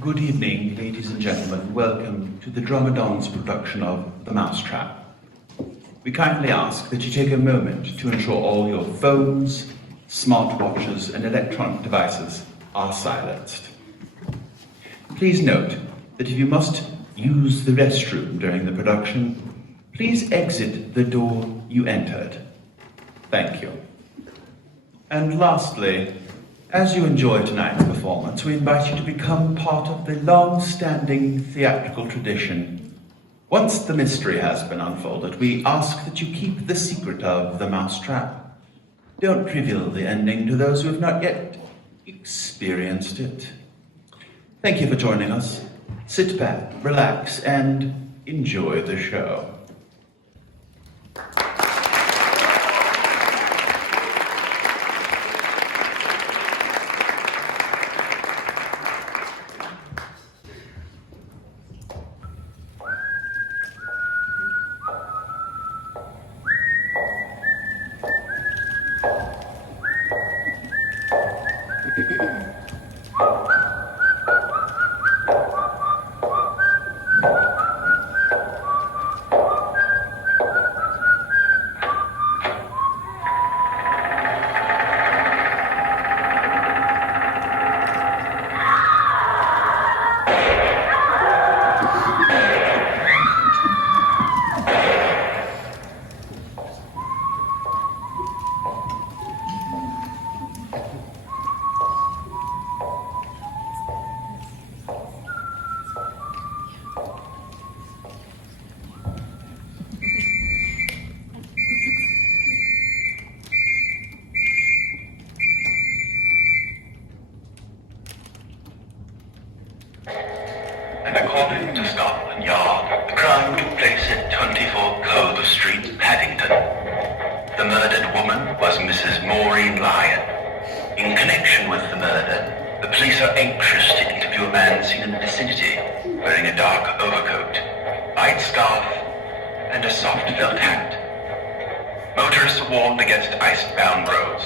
Good evening, ladies and gentlemen. Welcome to the DramaDons production of The Mousetrap. We kindly ask that you take a moment to ensure all your phones, smartwatches, and electronic devices are silenced. Please note that if you must use the restroom during the production, please exit the door you entered. Thank you. And lastly, as you enjoy tonight's performance, we invite you to become part of the long-standing theatrical tradition. Once the mystery has been unfolded, we ask that you keep the secret of the Mousetrap. Don't reveal the ending to those who have not yet experienced it. Thank you for joining us. Sit back, relax, and enjoy the show. And according to Scotland Yard, the crime took place at 24 Clover Street, Paddington. The murdered woman was Mrs. Maureen Lyon. In connection with the murder, the police are anxious to interview a man seen in the vicinity, wearing a dark overcoat, light scarf, and a soft felt hat. Motorists are warned against ice-bound roads.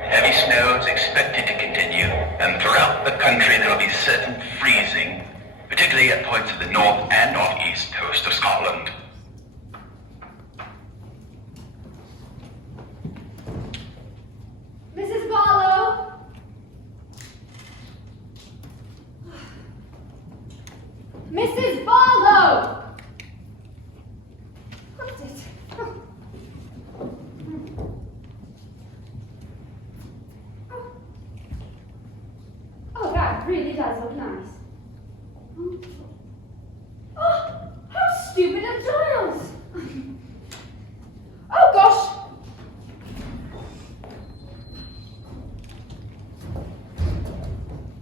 Heavy snow is expected to continue, and throughout the country there will be certain freezing, particularly at points of the north and northeast coast of Scotland. Mrs. Barlow? Mrs. Barlow! What is it? Oh, that really does look nice. Oh, how stupid of Giles! Oh gosh!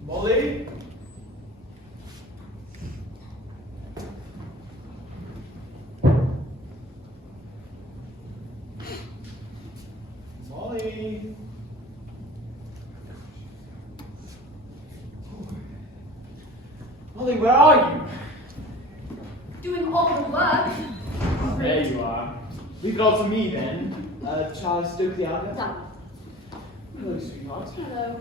Molly? Molly? Molly, where are you? Doing all the work. There you are. Leave it all to me then. Shall I stoke the Agatha? Done. Hello, sweetheart. Hello.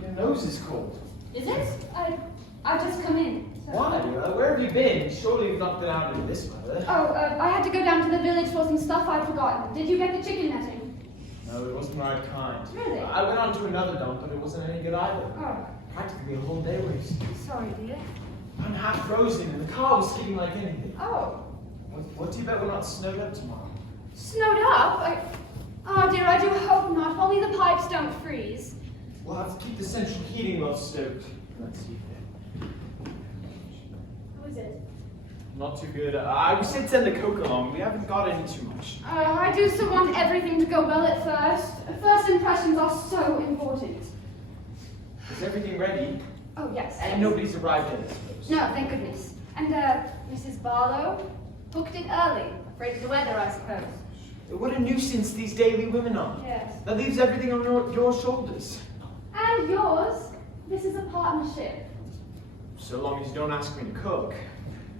Your nose is cold. Is it? I just come in. So. Why? Where have you been? Surely you've not been out in this weather. Oh, I had to go down to the village for some stuff I'd forgotten. Did you get the chicken netting? No, it wasn't the right kind. Really? I went on to another dump, but it wasn't any good either. Oh, Practically a whole day wasted. sorry, dear. I'm half frozen and the car was skidding like anything. Oh, What do you bet we're not snowed up tomorrow? snowed up? Oh dear, I do hope not. If only the pipes don't freeze. We'll have to keep the central heating well stoked. Let's see then. How is it? Not too good. We said send the Coke along. We haven't got any too much. I do so want everything to go well at first. First impressions are so important. Is everything ready? Oh, yes. And nobody's arrived yet, I suppose. No, thank goodness. And, Mrs. Barlow? Booked it early. Afraid of the weather, I suppose. What a nuisance these daily women are. Yes. That leaves everything on your shoulders. And yours. This is a partnership. So long as you don't ask me to cook.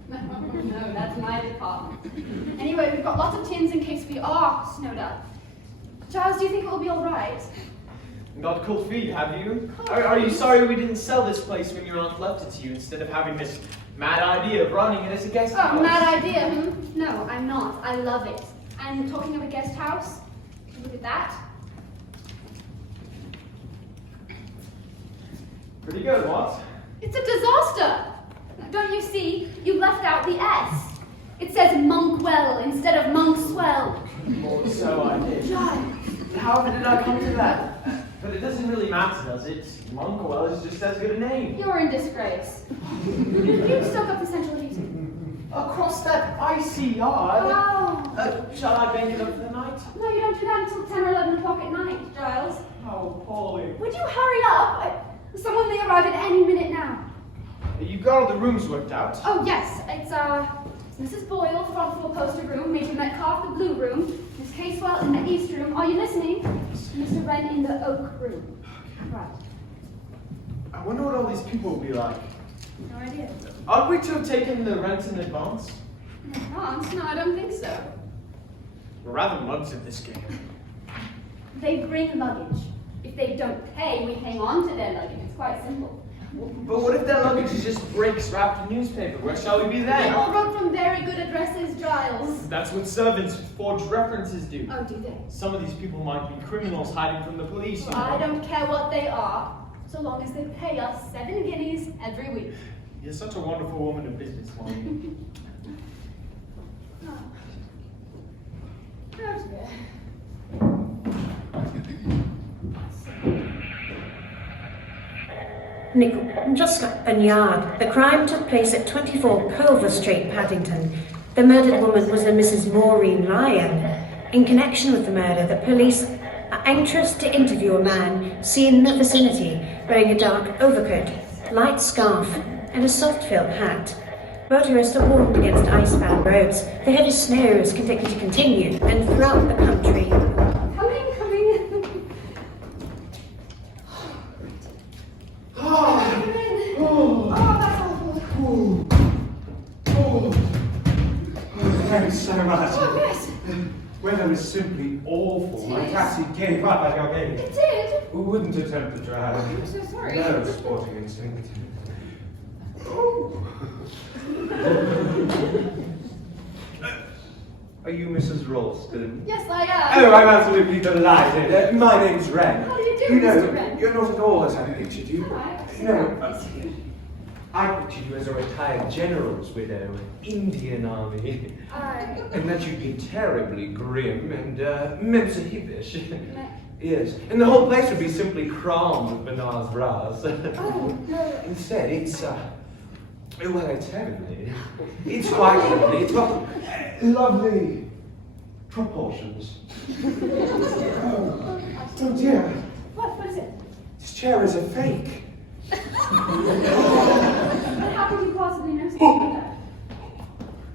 No, that's my department. Anyway, we've got lots of tins in case we are snowed up. Charles, do you think it will be all right? Got cold feet, have you? Are you sorry we didn't sell this place when your aunt left it to you instead of having this mad idea of running it as a guest house? Oh, mad idea, hmm? No, I'm not. I love it. And talking of a guest house, look at that. Pretty good, what? It's a disaster. Don't you see? You left out the S. It says Monkwell instead of Monkswell. Well, so I did. Giles. However did I come to that? But it doesn't really matter, does it? Monkwell is just as good a name. You're in disgrace. You still got the central heating. Across that icy yard. Oh. Shall I bank it up for the night? No, you don't do that until 10 or 11 o'clock at night, Giles. Oh, Polly. Would you hurry up? Someone may arrive at any minute now. You've got all the rooms worked out. Oh, yes. It's Mrs. Boyle, front floor poster room, Major Metcalf, the blue room, Miss Casewell in the east room. Are you listening? Mr. Wren in the oak room. Right. I wonder what all these people will be like. No idea. Aren't we to have taken the rent in advance? Aunt? No, I don't think so. We're rather mugs at this game. They bring luggage. If they don't pay, we hang on to their luggage. It's quite simple. But what if their luggage is just bricks wrapped in newspaper? Where shall we be They then? all wrote from very good addresses, Giles. That's what servants with forged references do. Oh, do they? Some of these people might be criminals hiding from the police. You know. I don't care what they are, so long as they pay us 7 guineas every week. You're such a wonderful woman of business, Molly. Oh. Oh, dear. Nickel, just Scotland Yard. The crime took place at 24 Culver Street, Paddington. The murdered woman was a Mrs. Maureen Lyon. In connection with the murder, the police are anxious to interview a man seen in the vicinity wearing a dark overcoat, light scarf, and a soft felt hat. Motorists are warned against icebound roads. The heavy snow is predicted to continue, and throughout the country. Coming. That's awful. Thanks so much. Oh, yes. Weather is simply awful. My taxi gave up at your gate. It did. Who wouldn't attempt the drive? I'm so sorry. No sporting instinct. Are you Mrs. Ralston? Yes, I am. Oh, I'm absolutely delighted. My name's Wren. How do you do, You know, Mr. Wren? you're not at all as I pictured you. Right. No, I pictured you as a retired general's widow, Indian Army. And that you'd be terribly grim and memsahibbish. Yes, and the whole place would be simply crammed with bananas bras. Oh, no. Instead, it's well, it's heavenly. It's quite heavenly. It's got lovely proportions. Oh dear, What is it? this chair is a fake. But how could you possibly know something like that?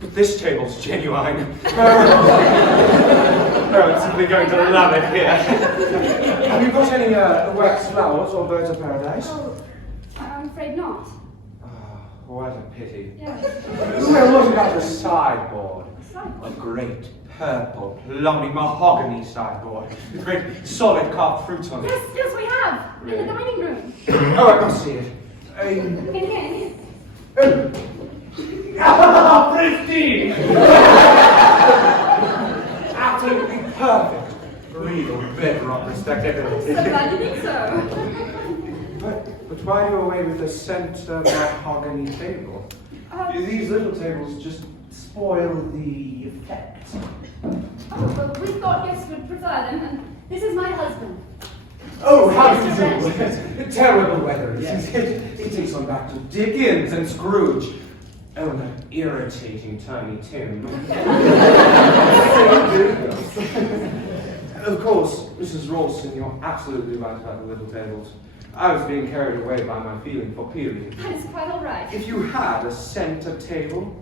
But this table's genuine. Oh, I'm simply going to love it here. Have you got any wax flowers or birds of paradise? Oh, I'm afraid not. What a pity. Yes. Well, what about a sideboard? Sideboard? A great purple, plummy mahogany sideboard with great solid carved fruits on it. Yes, we have. In the dining room. Oh, I must see it. In here. Oh, pristine! Absolutely perfect. Real bedrock respectability. So glad you think so. But why do away with the center mahogany table? These little tables just spoil the effect. Oh, well, we thought guests would prefer them, and this is my husband. Oh, how do you do? Terrible weather, yes. It takes one back to Dickens and Scrooge. Oh, and that irritating Tiny Tim. Of course, Mrs. Ralston, you're absolutely right about the little tables. I was being carried away by my feeling for period. That is quite all right. If you had a center table,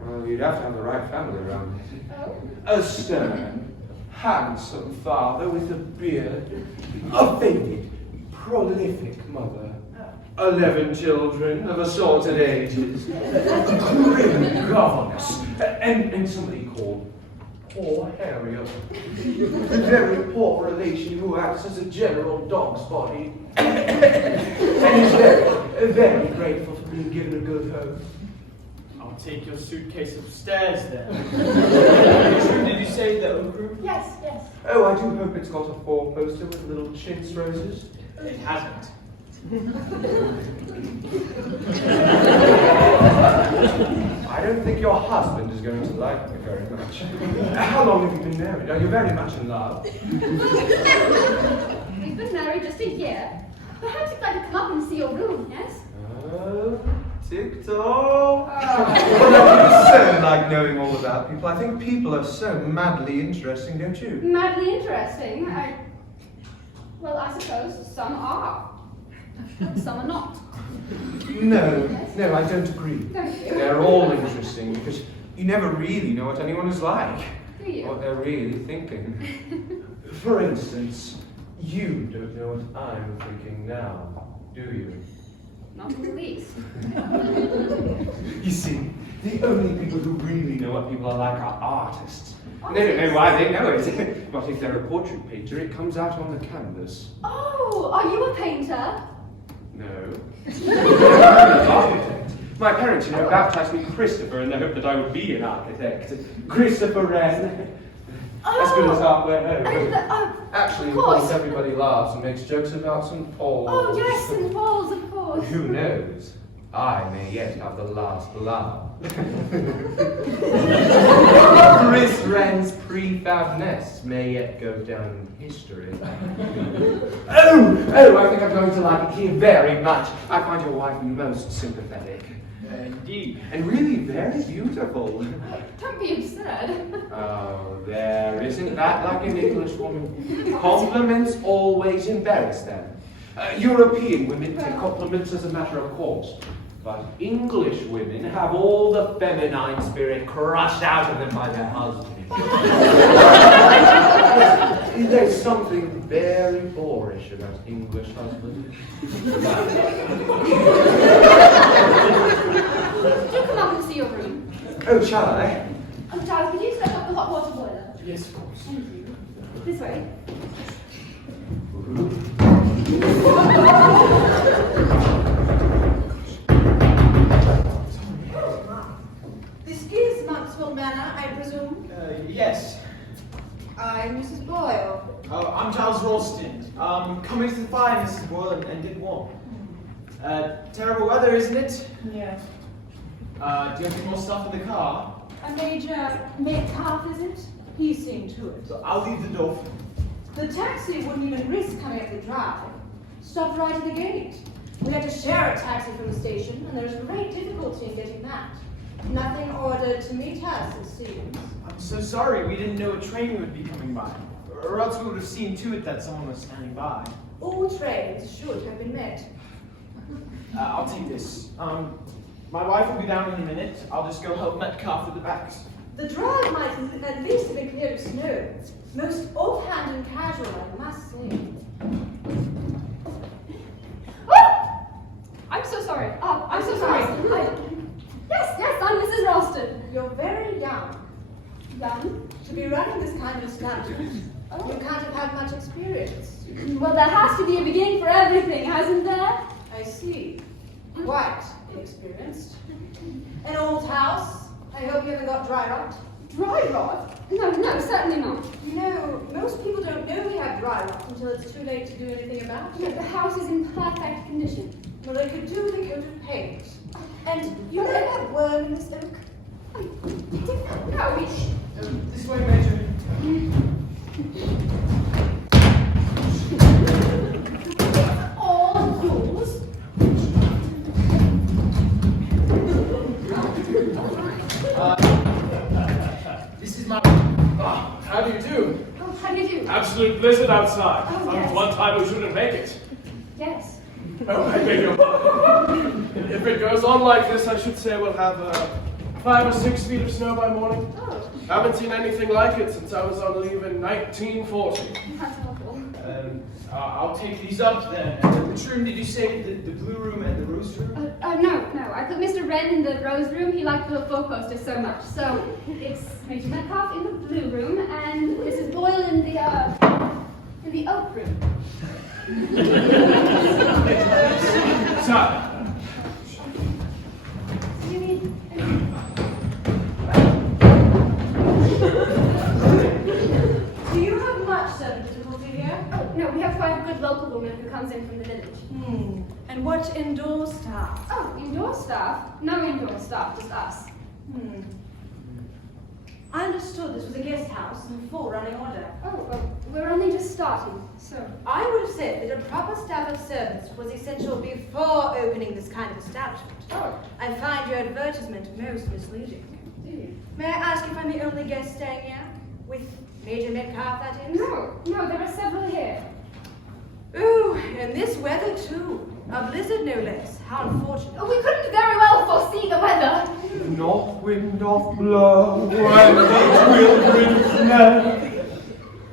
well, you'd have to have the right family around it. Oh? A stern, handsome father with a beard, a faded, prolific mother, 11 children of assorted ages, a grim governess, and somebody called poor Harrier. A very poor relation who acts as a general dog's body. And is very, very grateful for being given a good home. I'll take your suitcase upstairs then. Did you say the oak room? Yes, yes. Oh, I do hope it's got a four-poster with little chintz roses. It hasn't. I don't think your husband is going to like me very much. How long have you been married? Are you very much in love? We've been married just a year. Perhaps you'd like to come up and see your room, yes? Oh, TikTok. Well, I so like knowing all about people. I think people are so madly interesting, don't you? Madly interesting. Well, I suppose some are. But some are not. No, I don't agree. Don't you? They're all interesting because you never really know what anyone is like. Do you? What they're really thinking. For instance, you don't know what I'm thinking now, do you? Not in the least. You see, the only people who really know what people are like are artists. They don't know why they know it. But if they're a portrait painter, it comes out on the canvas. Oh, are you a painter? No. I'm an architect. My parents, baptized me Christopher in the hope that I would be an architect. Christopher Wren. As good as halfway home. Actually, of course. everybody laughs and makes jokes about St. Paul. Oh, yes, St. Paul's, of course. Who knows? I may yet have the last laugh. Chris Wren's prefab nests may yet go down in history. Oh, I think I'm going to like it here very much. I find your wife most sympathetic. Indeed. And really very beautiful. Don't be absurd. Oh, there. Isn't that like an English woman? Compliments always embarrass them. European women take compliments as a matter of course. But English women have all the feminine spirit crushed out of them by their husbands. There's something very boorish about English husbands. Do come up and see your room. Oh, shall I? Oh, Charles, could you set up the hot water boiler? Yes, of course. Thank you. This way. This is Maxwell Manor, I presume. Yes. I'm Mrs. Boyle. Oh, I'm Charles Ralston. Coming to the fire, Mrs. Boyle, and get warm. Terrible weather, isn't it? Yes. Do you have any more stuff in the car? A major Metcalf, is it? He's seen to it. So I'll leave the door. The taxi wouldn't even risk coming up the drive. Stopped right at the gate. We had to share a taxi from the station, and there's great difficulty in getting that. Nothing ordered to meet us, it seems. I'm so sorry, we didn't know a train would be coming by. Or else we would have seen to it that someone was standing by. All trains should have been met. I'll take this. My wife will be down in a minute. I'll just go help Metcalf with the bags. The drive might at least have been cleared of snow. Most offhand and casual, I must say. Oh! I'm so sorry. I'm so sorry. Yes, I'm Mrs. Ralston. You're very young. Young? To be running this kind of establishment, you can't have had much experience. Well, there has to be a beginning for everything, hasn't there? I see. Quite inexperienced. An old house. I hope you haven't got dry rot. Dry rot? No, certainly not. You know, most people don't know they have dry rot until it's too late to do anything about Yeah, it. the house is in perfect condition. Well, they could do with a coat of paint. And you know that worm in this oak? No, This way, Major. all yours. This is my... how do you do? Oh, how do you do? Absolute blizzard outside. Oh, yes. One time we shouldn't make it. Yes. Oh, I beg your pardon. If it goes on like this, I should say we'll have 5 or 6 feet of snow by morning. Oh, Haven't seen anything like it since I was on leave in 1940. that's awful. I'll take these up then. Which room did you say? The blue room and the rose room? No. I put Mr. Wren in the rose room. He liked the four posters so much. So it's Major Metcalf in the blue room and Mrs. Boyle in the oak room. Sorry. Do you need? Do you have much servant difficulty here? Oh no, we have quite a good local woman who comes in from the village. And what indoor staff? Oh, indoor staff? No indoor staff, just us. I understood this was a guest house in full running order. Oh, well, we're only just starting, so. I would have said that a proper staff of servants was essential before opening this kind of establishment. Oh, I find your advertisement most misleading. do you? May I ask if I'm the only guest staying here? With Major Metcalf, that is? No, there are several here. Ooh, and this weather too. A blizzard no less. How unfortunate. Oh, we couldn't very well foresee the weather. North wind doth blow, and it will bring snow.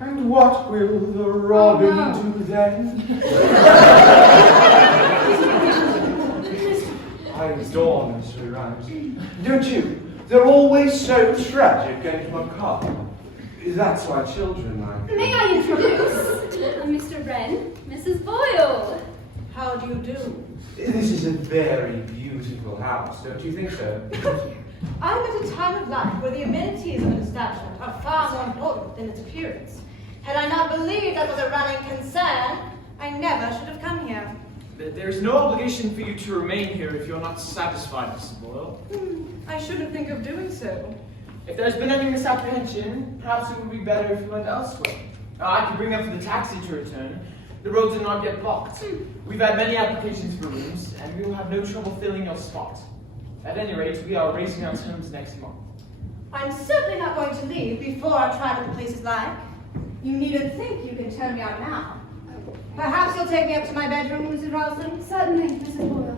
And what will the robin do then? I adore nursery rhymes. Don't you? They're always so tragic and macabre. That's why children like May I introduce Mr. Wren, Mrs. Boyle? How do you do? This is a very beautiful house, don't you think so? I'm at a time of life where the amenities of an establishment are far more important than its appearance. Had I not believed that was a running concern, I never should have come here. There's no obligation for you to remain here if you're not satisfied, Mrs. Boyle. I shouldn't think of doing so. If there's been any misapprehension, perhaps it would be better if you went elsewhere. I could bring up for the taxi to return. The roads are not yet blocked. We've had many applications for rooms, and we will have no trouble filling your spot. At any rate, we are raising our terms next month. I'm certainly not going to leave before I try what the place is like. You needn't think you can turn me out now. Perhaps you'll take me up to my bedroom, Mrs. Ralston? Certainly, Mrs. Boyle.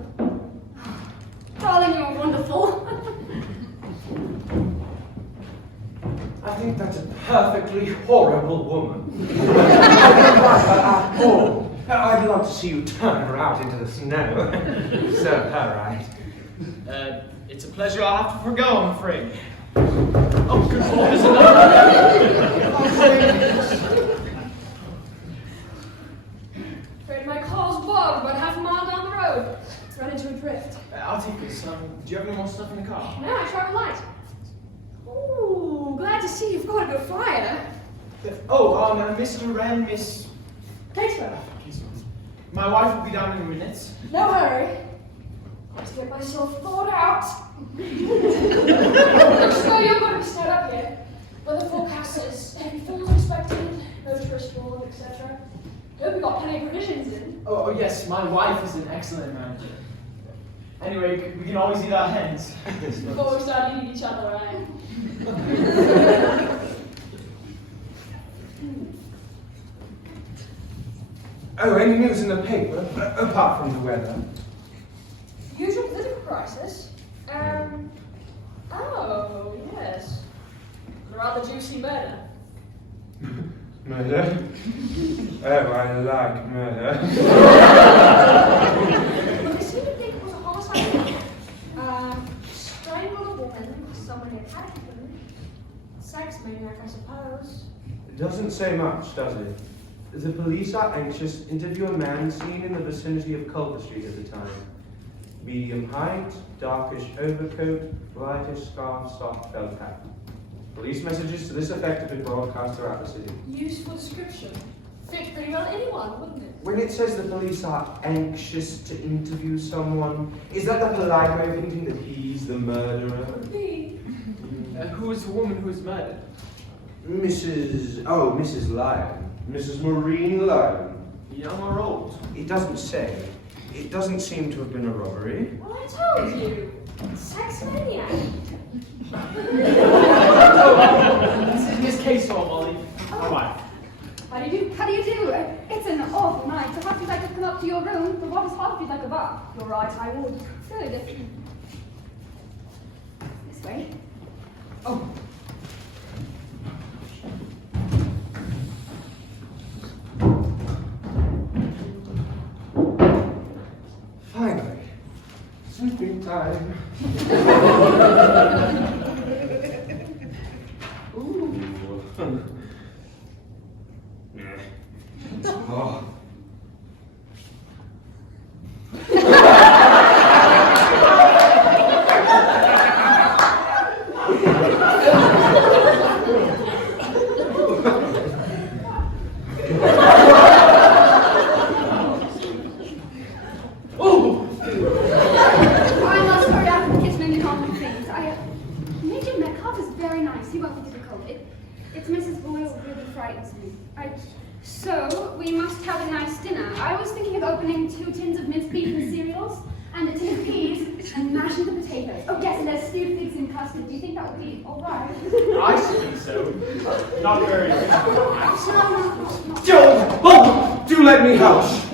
Darling, you're wonderful. I think that's a perfectly horrible woman. I don't like her at all. I'd love to see you turn her out into the snow. Serve her right. It's a pleasure I'll have to forgo, I'm afraid. Oh, good Lord, there's another. Afraid my car's bugged about half a mile down the road. It's run into a drift. I'll take this. Do you have any more stuff in the car? No, I tried a light. Ooh, glad to see you've got a good fire. Oh, Mr. Wren, Miss... Casewell. My wife will be down in a minute. No hurry. Let's get myself thawed out. So you're going to be stayed up here. Weather forecast says heavy falls expected, no tourist walls, etc. Hope you got plenty of provisions in. Oh, yes, my wife is an excellent manager. Anyway, we can always eat our hens. Before we start eating each other, right? Oh, any news in the paper, apart from the weather? Usual political crisis. Oh, yes. A rather juicy murder. Murder? Oh, I like murder. Well, they seem to think it was a homicide. Strangled a woman, someone had attacked them. Sex maniac, I suppose. It doesn't say much, does it? The police are anxious to interview a man seen in the vicinity of Culver Street at the time. Medium height, darkish overcoat, lightish scarf, soft felt hat. Police messages to this effect have been broadcast throughout the city. Useful description. Fit pretty well anyone, wouldn't it? When it says the police are anxious to interview someone, is that the polite way of hinting that he's the murderer? Could be. Who is the woman who was murdered? Mrs. Lyon. Mrs. Maureen Lyon. Young or old? It doesn't say. It doesn't seem to have been a robbery. Well, I told you. Sex maniac. This is Miss Casewell, Molly. My wife. How do you do? How do you do? It's an awful night. Perhaps you'd like to come up to your room. The water's hot if you'd like a bath. You're right, I would. Good. This way. Oh. sleeping time. Ooh. Oh. I must hurry out to the kitchen and get on with things. Major Metcalf is very nice. He won't be difficult. It's Mrs. Boyle really frightens me. So, we must have a nice dinner. I was thinking of opening 2 tins of minced beef and cereals, and a tin of peas, and mashing the potatoes. Oh yes, and there's stewed figs in custard. Do you think that would be all right? I think so. Not very No. Oh, do let me hush.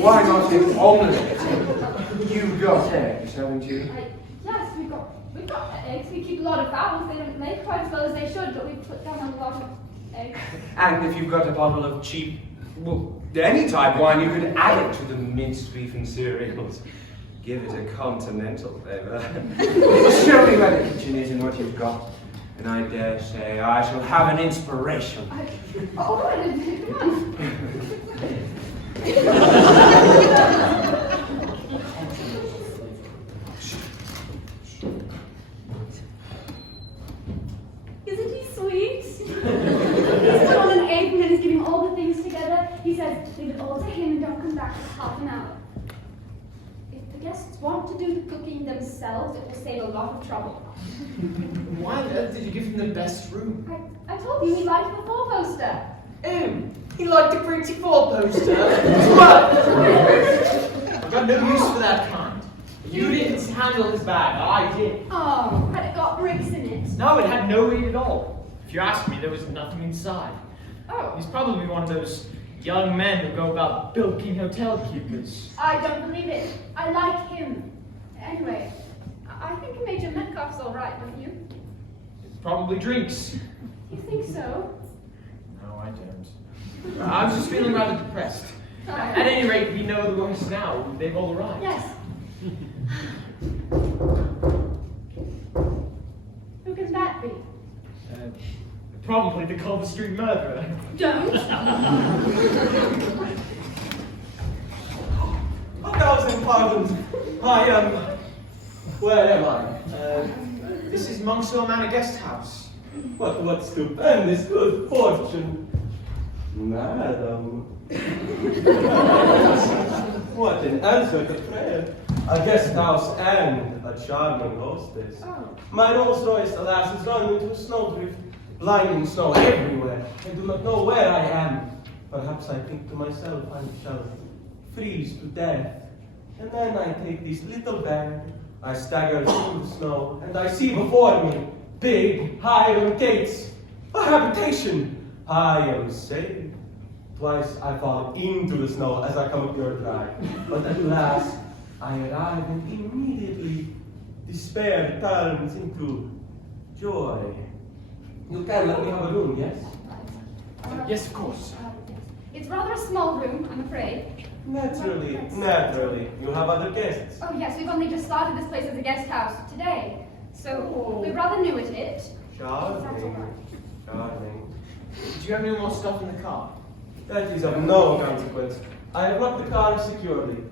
Why not an omelette? You've got eggs, haven't you? Yes, we've got eggs. We keep a lot of fowls. They don't lay quite as well as they should, but we put down a lot of eggs. And if you've got a bottle of cheap, well, any type wine, you could add it to the minced beef and cereals. Give it a continental flavour. Show me where the kitchen is and what you've got, and I dare say I shall have an inspiration. All right, come on. Isn't he sweet? He's put on an apron and he's getting all the things together. He says, leave it all to him and don't come back for half an hour. If the guests want to do the cooking themselves, it will save a lot of trouble. Why on earth did you give him the best room? I told you he liked the 4-poster. He liked a pretty 4-poster. What? I've got no use for that kind. You didn't handle his bag, I did. Oh, had it got bricks in it? No, it had no weight at all. If you ask me, there was nothing inside. Oh. He's probably one of those young men who go about bilking hotel keepers. I don't believe it. I like him. Anyway, I think Major Metcalf's all right, don't you? Probably drinks. You think so? No, I don't. I was just feeling rather depressed. At any rate, we know the ones now. They've all arrived. Yes. Who can that be? Probably the Culver Street murderer. Don't. 1,000 pardons. I am. Where am I? This is Monkshaw Manor Guest House. What stupendous good fortune. Madam. What an answer to prayer. A guest house and a charming hostess. Oh. My Rolls Royce, alas, is run into a snowdrift. Blinding snow everywhere. I do not know where I am. Perhaps I think to myself I shall freeze to death. And then I take this little bag, I stagger through the snow, and I see before me big iron gates. A habitation. I am saved. Twice I fall into the snow as I come up your drive. But at last I arrive and immediately despair turns into joy. You can let me have a room, yes? Yes, of course. Yes. It's rather a small room, I'm afraid. Naturally. You have other guests. Oh yes, we've only just started this place as a guest house today. So we're rather new at it. Charming. Do you have any more stuff in the car? That is of no consequence. I have locked the car securely.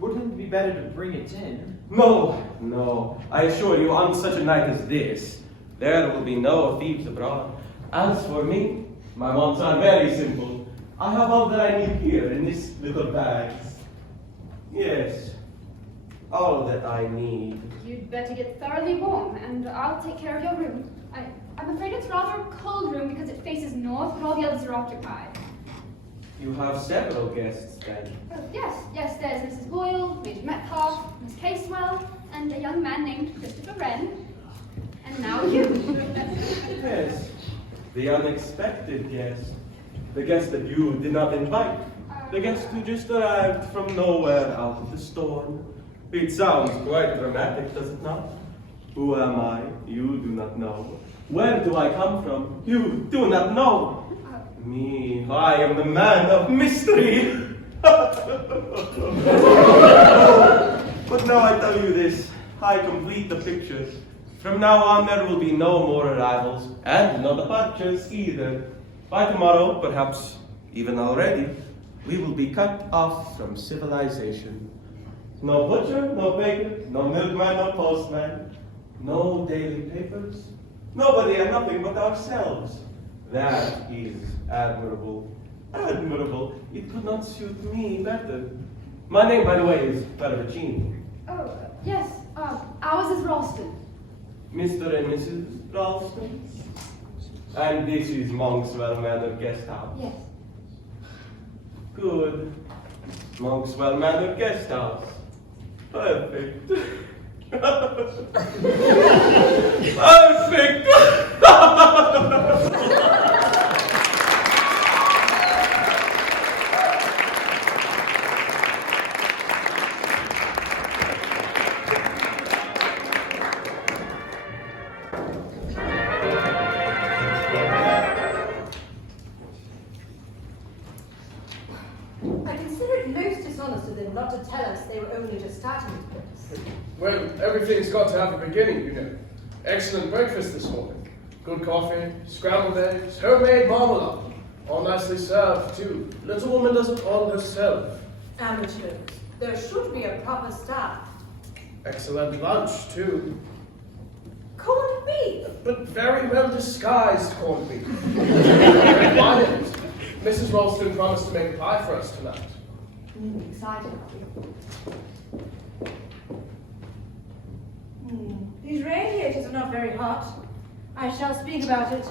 Wouldn't it be better to bring it in? No. I assure you, on such a night as this, there will be no thieves abroad. As for me, my wants are very simple. I have all that I need here in this little bag. Yes, all that I need. You'd better get thoroughly warm, and I'll take care of your room. I'm afraid it's rather a cold room because it faces north, but all the others are occupied. You have several guests then. Oh, yes, there's Mrs. Boyle, Major Metcalf, Miss Casewell, and a young man named Christopher Wren. And now you. Yes, the unexpected guest. The guest that you did not invite. The guest who just arrived from nowhere out of the storm. It sounds quite dramatic, does it not? Who am I? You do not know. Where do I come from? You do not know. Me, I am the man of mystery. But now I tell you this, I complete the picture. From now on there will be no more arrivals, and no departures either. By tomorrow, perhaps even already, we will be cut off from civilization. No butcher, no baker, no milkman, no postman, no daily papers, nobody and nothing but ourselves. That is admirable. Admirable. It could not suit me better. My name, by the way, is Pervicini. Oh, yes. Ours is Ralston. Mr. and Mrs. Ralston. And this is Monkswell Manor Guest House. Yes. Good. Monkswell Manor Guest House. Perfect. Perfect. I consider it most dishonest of them not to tell us they were only just starting this place. Well, everything's got to have a beginning, you know. Excellent breakfast this morning. Good coffee, scrambled eggs, homemade marmalade. All nicely served, too. Little woman does it all herself. Amateurs. There should be a proper staff. Excellent lunch, too. Corned beef. But very well disguised corned beef. Very quiet. Mrs. Ralston promised to make a pie for us tonight. Exciting. These radiators are not very hot. I shall speak about it.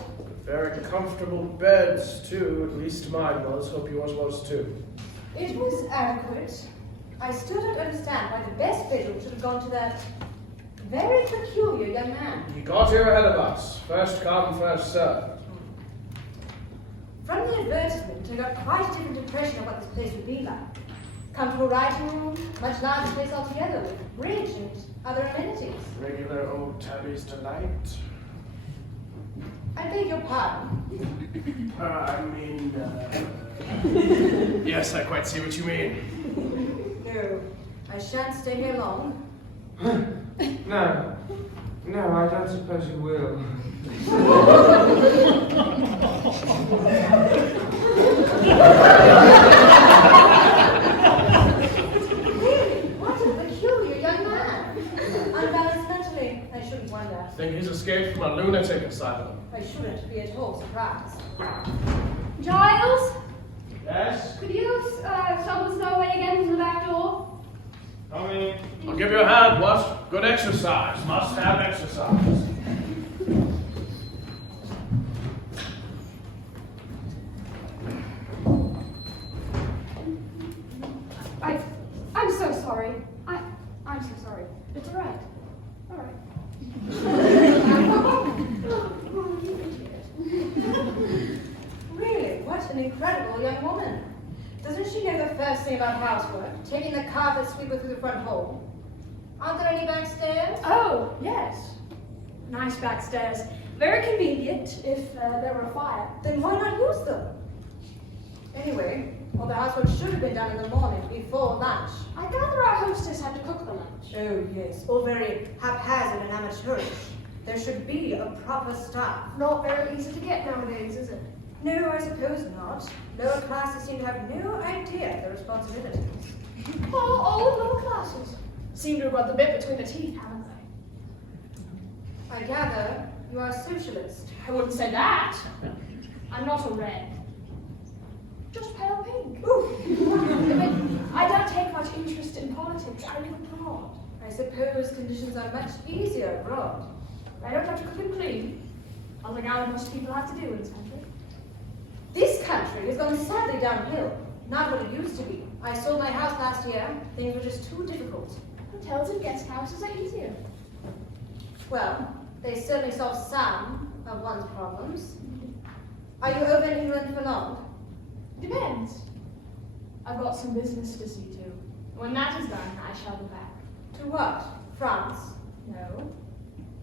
Very comfortable beds, too. At least mine was. Hope yours was, too. It was adequate. I still don't understand why the best bedroom should have gone to that very peculiar young man. He got here ahead of us. First come, first served. From the advertisement, I got quite a different impression of what this place would be like. Comfortable writing room, much larger place altogether, with bridge and other amenities. Regular old Tabby's delight. I beg your pardon. Yes, I quite see what you mean. No, I shan't stay here long. No, I don't suppose you will. Really? What a peculiar young man. Unbalanced mentally, I shouldn't wonder. Think he's escaped from a lunatic asylum. I shouldn't be at all surprised. Giles, Yes? could you shovel the snow away again from the back door? Coming. I'll give you a hand, what? Good exercise. Must have exercise. I'm so sorry. I'm so sorry. It's all right. All right. Really, what an incredible young woman. Doesn't she know the first thing about housework? Taking the carpet sweeper through the front hall. Aren't there any back stairs? Oh, yes. Nice back stairs. Very convenient if there were a fire. Then why not use them? Anyway, all the housework should have been done in the morning, before lunch. I gather our hostess had to cook the lunch. Oh, yes, all very haphazard and amateurish. There should be a proper staff. Not very easy to get nowadays, is it? No, I suppose not. Lower classes seem to have no idea of their responsibilities. All lower classes seem to have got the bit between the teeth, haven't they? I gather you are a socialist. I wouldn't say that. I'm not a red. Just pale pink. I don't take much interest in politics. I live abroad. I suppose conditions are much easier abroad. I don't have to cook and clean, unlike how most people have to do in this country. This country has gone sadly downhill. Not what it used to be. I sold my house last year. Things were just too difficult. Hotels and guest houses are easier. Well, they certainly solve some of one's problems. Are you over in England for long? Depends. I've got some business to see to. When that is done, I shall go back. To what? France? No.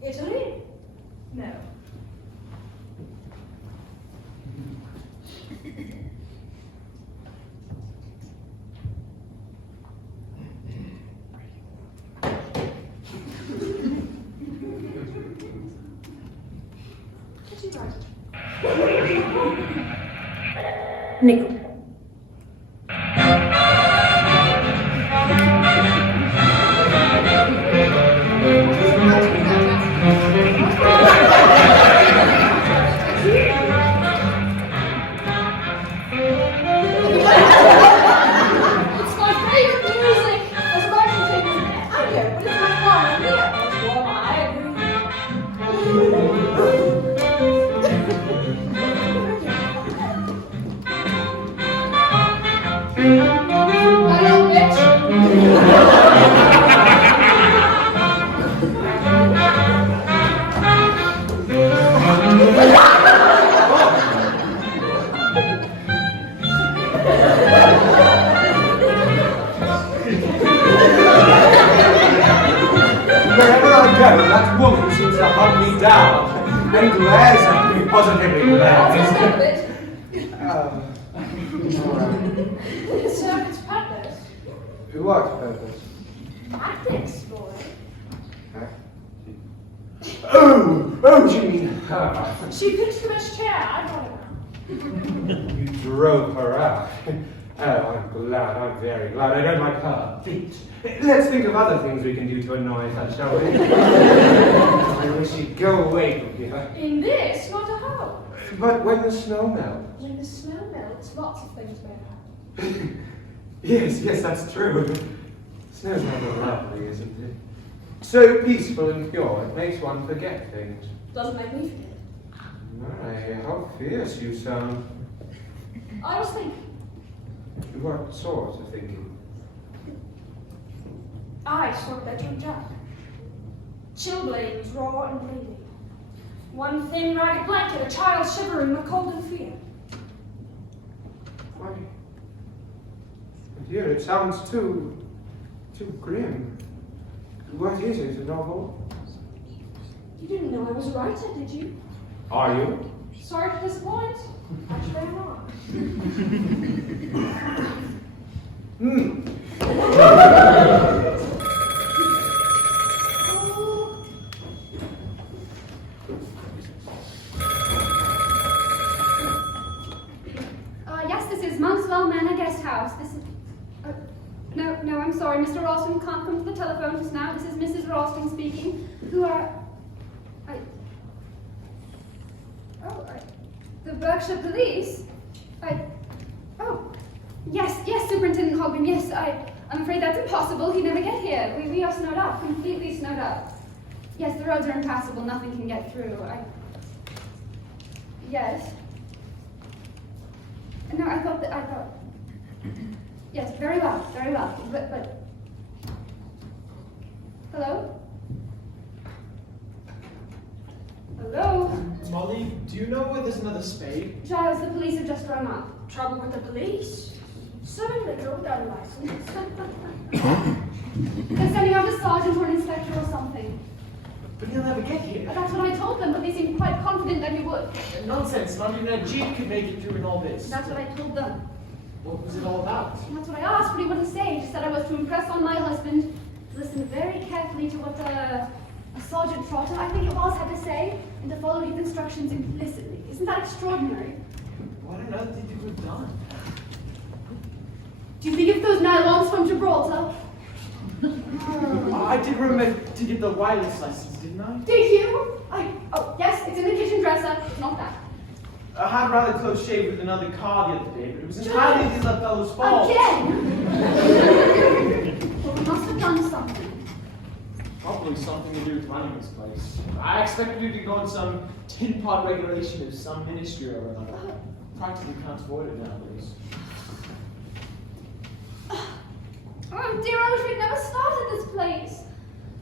Italy? No. Nickel. It's my favorite music. As much as it is. I know, but it's much more than here. Well, I agree. Hello, bitch. Wherever I go, that woman seems to hunt me down and glares at me positively Just glares. a bit. It served its purpose. What purpose? Tactics, boy. Oh, you mean her? She picked the best chair. I got it. You drove her out. Oh, I'm glad, I'm very glad. I don't like her feet. Let's think of other things we can do to annoy her, shall we? I wish she'd go away from here. In this, not a hoe. But when the snow melts. When the snow melts, lots of things may happen. Yes, that's true. Snow's rather lovely, isn't it? So peaceful and pure, it makes one forget things. Doesn't make me forget. My, how fierce you sound. I was thinking. What sort of thinking? I saw a bedroom Jack. Chilblains, raw and bleeding. One thin ragged blanket, a child shivering with cold and fear. Why, dear, it sounds too grim. What is it, a novel? You didn't know I was a writer, did you? Are you? Sorry to disappoint. Actually, I'm not. Yes, this is Mousetrap Manor Guest House. This is... no, I'm sorry. Mr. Ralston can't come to the telephone just now. This is Mrs. Ralston speaking. Who are... The Berkshire Police? Oh, yes, Superintendent Hogben, yes, I'm afraid that's impossible. He'd never get here. We are snowed up, completely snowed up. Yes, the roads are impassable. Nothing can get through. Yes. No, I thought... Yes, very well, but... Hello? Hello? Molly, do you know where there's another spade? Giles, the police have just run up. Trouble with the police? Serving liquor without a license. They're sending out a sergeant or an inspector or something. But he'll never get here. That's what I told them, but they seemed quite confident that he would. Nonsense, not even a jeep could make it through in all this. That's what I told them. What was it all about? And that's what I asked, but he wouldn't say. He just said I was to impress on my husband, to listen very carefully to what a Sergeant Trotter, I think it was, had to say, and to follow his instructions implicitly. Isn't that extraordinary? What on earth did you have done? Do you think of those nylons from Gibraltar? I did remember to get the wireless license, didn't I? Did you? Oh, yes, it's in the kitchen dresser. Not that. I had rather close shave with another car the other day, but it was entirely the other fellow's fault. Again? Well, we must have done something. Probably something to do with running this place. I expected you to go on some tin-pot regulation of some ministry or another. Practically can't avoid it nowadays. Oh dear, I wish we'd never started this place.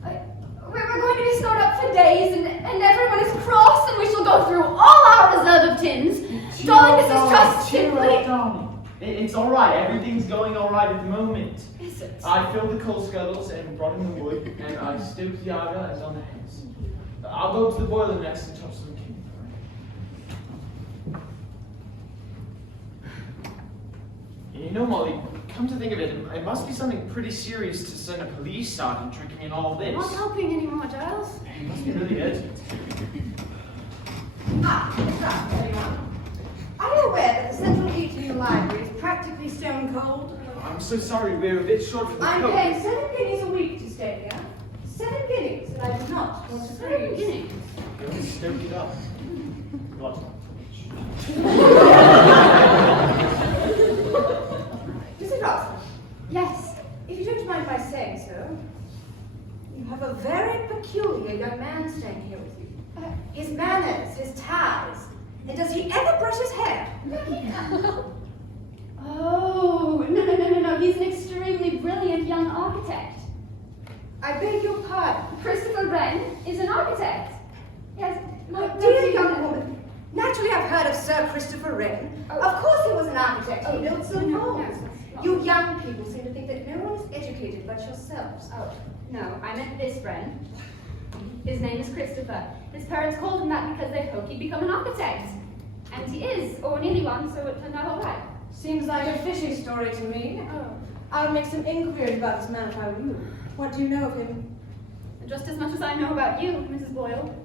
We're going to be snowed up for days, and everyone is cross, and we shall go through all our reserve of tins. Darling, this is just simply... It's alright, everything's going alright at the moment. Is it? I filled the coal scuttles and brought in the wood, and I stoked the Agatha and done the heads. I'll go to the boiler next and chop some kindling. You know, Molly, come to think of it, it must be something pretty serious to send a police sergeant tricking in all this. I'm not helping anymore, Giles. It must be really urgent. It's right, there you are. Are you aware that the central heating in the library is practically stone cold? I'm so sorry, we're a bit short for the I'm coat. paying 7 guineas a week to stay here. 7 guineas, and I do not want to 7 freeze. guineas? Don't stoke it up. What? Mrs. Ralston, Yes. if you don't mind my saying so, you have a very peculiar young man staying here with you. His manners, his ties, and does he ever brush his hair? Oh, no. He's an extremely brilliant young architect. I beg your pardon. Christopher Wren is an architect. Yes. My dear young woman, naturally I've heard of Sir Christopher Wren. Oh. Of course he was an architect. He built some No, homes. no. You young people seem to think that no one is educated but yourselves. Oh, no, I meant this friend. His name is Christopher. His parents called him that because they hoped he'd become an architect. And he is, or nearly one, so it turned out all right. Seems like a fishy story to me. Oh. I'll make some inquiries about this man if I were you. What do you know of him? Just as much as I know about you, Mrs. Boyle,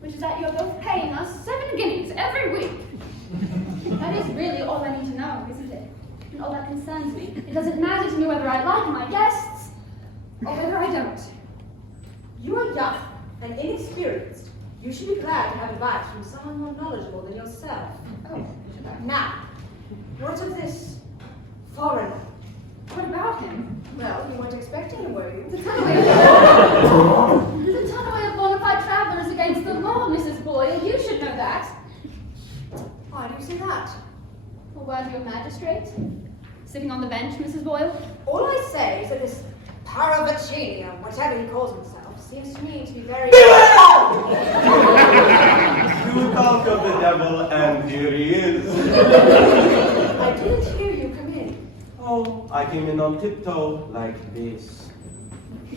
which is that you're both paying us 7 guineas every week. That is really all I need to know, isn't it? And all that concerns me. It doesn't matter to me whether I like my guests or whether I don't. You are young and inexperienced. You should be glad to have advice from someone more knowledgeable than yourself. Oh, Now, what of this foreigner? what about him? Well, you weren't expecting him, were you? The tunaway of bona fide traveler is against the law, Mrs. Boyle. You should know that. Why do you say that? Well, weren't you a magistrate? Sitting on the bench, Mrs. Boyle? All I say is that this Paravicini, or whatever he calls himself, seems to me to be very... You talk of the devil, and here he is. I didn't hear you come in. Oh, I came in on tiptoe like this.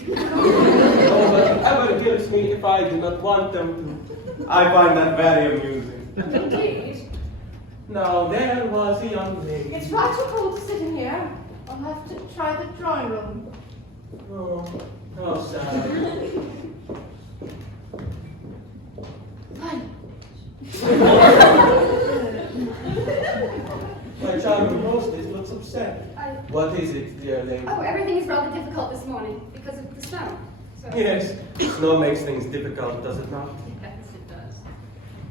Oh, whatever kills me if I do not want them to. I find that very amusing. Indeed. Now there was a young lady. It's rather cold to sit in here. I'll have to try the drawing room. Oh, how sad. My charming hostess looks upset. What is it, dear lady? Oh, everything is rather difficult this morning because of the snow. So... Yes, snow makes things difficult, does it not? Yes, it does.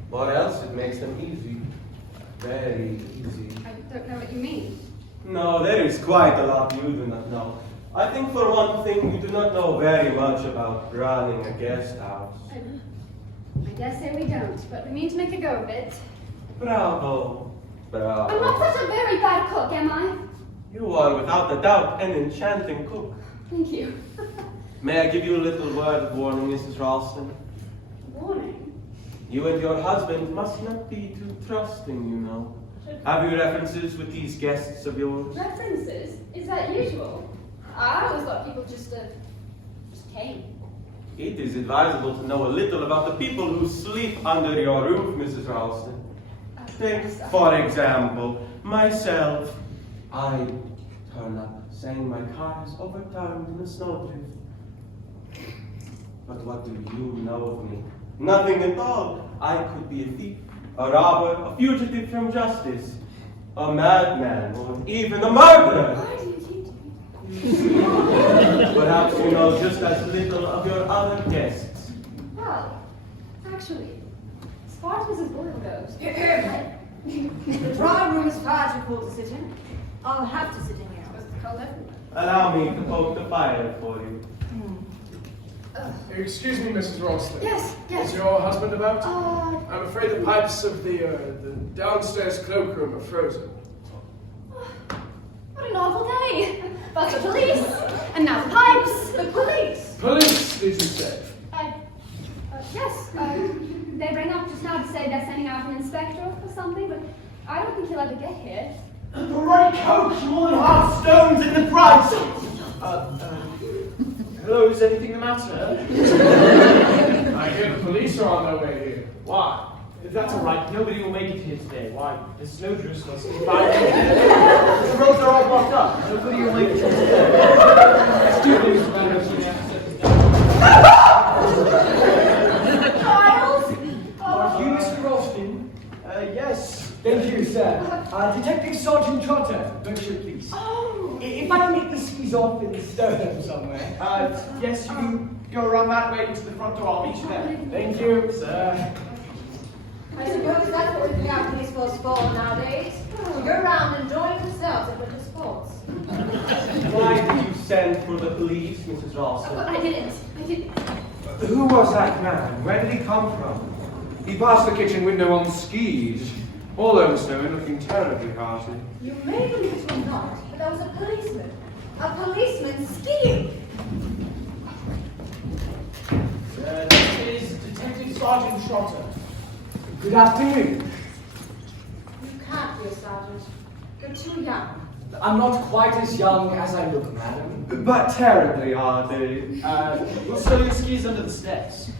What else? It makes them easy. Very easy. I don't know what you mean. No, there is quite a lot you do not know. I think for one thing, you do not know very much about running a guest house. I dare say we don't, but we mean to make a go of it. Bravo. Bravo. I'm not such a very bad cook, am I? You are without a doubt an enchanting cook. Thank you. May I give you a little word of warning, Mrs. Ralston? Warning? You and your husband must not be too trusting, you know. Have you references with these guests of yours? References? Is that usual? I always thought people just came. It is advisable to know a little about the people who sleep under your roof, Mrs. Ralston. Take, for example, myself. I turn up saying my car is overturned in a snowdrift. But what do you know of me? Nothing at all. I could be a thief, a robber, a fugitive from justice, a madman, or even a murderer. Why do you teach me? Perhaps you know just as little of your other guests. Well, actually, as far as Mrs. Boyle goes, The drawing room is far too cold to sit in. I'll have to sit in here. it's cold everywhere. Allow me to poke the fire for you. Excuse me, Mrs. Ralston. Yes, yes. Is your husband about? Uh, I'm afraid the pipes of the downstairs cloakroom are frozen. What an awful day. First the police, and now the pipes. The police. Police, did you say? Yes. They rang up just now to say they're sending out an inspector or something, but I don't think he'll ever get here. The right coach, more than half stones in the price! Hello, is anything the matter? I hear the police are on their way here. Why? That's all right. Nobody will make it here today. Why? The snowdrifts must be fine. The roads are all blocked up. Nobody will make it here today. Students better than the access. Giles! Are you Mr. Ralston? Detective Sergeant Trotter, Berkshire Police. Oh! If I make the skis off and stow them somewhere. Yes, you can go around that way to the front door. I'll meet you there. Thank you, sir. I suppose that's what we think our police force for nowadays. To go around enjoying themselves at winter sports. Why did you send for the police, Mrs. Ralston? I didn't. Who was that man? Where did he come from? He passed the kitchen window on skis. All over snowing, looking terribly hearty. You may believe it or not, but there was a policeman. A policeman skiing! This is Detective Sergeant Trotter. Good afternoon. You can't be a sergeant. You're too young. I'm not quite as young as I look, madam. But terribly hearty. We'll stow your skis under the steps.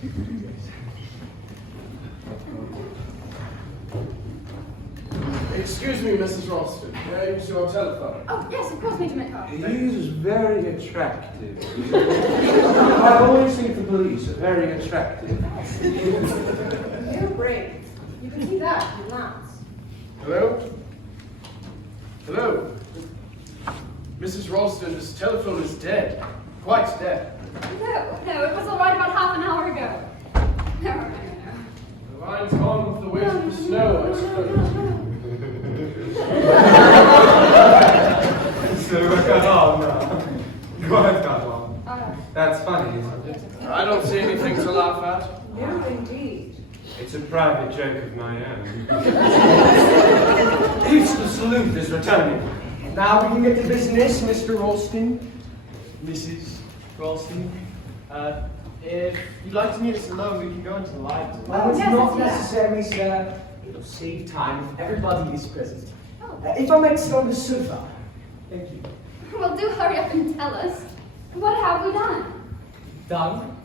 Excuse me, Mrs. Ralston. May I use your telephone? Oh, yes, of course, Major Metcalf. He is very attractive. I've always seen the police are very attractive. You're brave. You can see that at a glance. Hello? Hello? Mrs. Ralston's telephone is dead. Quite dead. No, it was all right about half an hour ago. No. The line's gone with the weight of the snow, I suppose. So we're cut off now. Go ahead, cut off. That's funny, isn't it? I don't see anything to laugh at. No, indeed. It's a private joke of my own. Each the salute is returning. Now we can get to business, Mr. Ralston. Mrs. Ralston. If you'd like to meet us alone, we can go into the library. Well, it's yes, not yes. necessary, sir. It'll save time if everybody is present. If I might sit on the sofa. Thank you. Well, do hurry up and tell us. What have we done? Done?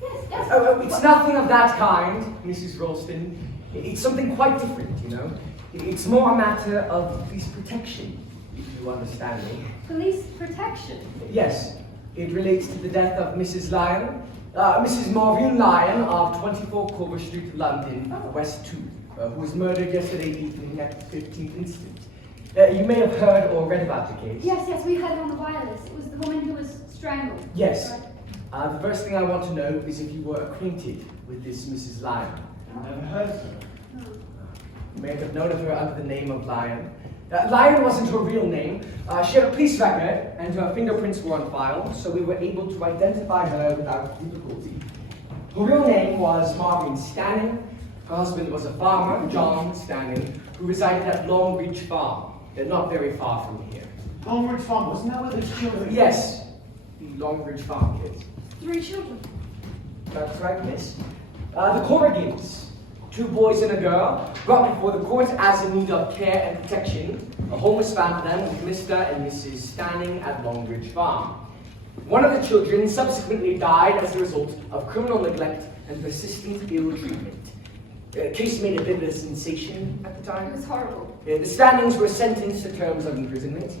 Yes. Oh, it's nothing of that kind, Mrs. Ralston. It's something quite different, you know. It's more a matter of police protection, if you understand me. Police protection. Yes, it relates to the death of Mrs. Lyon, Mrs. Maureen Lyon of 24 Culver Street, London, West 2, who was murdered yesterday evening at the 15th instant. You may have heard or read about the case. Yes, we heard it on the wireless. It was the woman who was strangled. Yes. Right. The first thing I want to know is if you were acquainted with this Mrs. Lyon. Never heard of her. No. You may have known of her under the name of Lyon. Lyon wasn't her real name. She had a police record, and her fingerprints were on file, so we were able to identify her without difficulty. Her real name was Maureen Stanning. Her husband was a farmer, John Stanning, who resided at Longreach Farm, not very far from here. Longreach Farm, wasn't that where the children? Yes, the Longreach Farm kids. 3 children. That's right, miss. The Corrigans, 2 boys and a girl, brought before the court as in need of care and protection. A home was found for them with Mr. and Mrs. Stanning at Longreach Farm. One of the children subsequently died as a result of criminal neglect and persistent ill treatment. The case made a bit of a sensation at the time. It was horrible. The Stannings were sentenced to terms of imprisonment.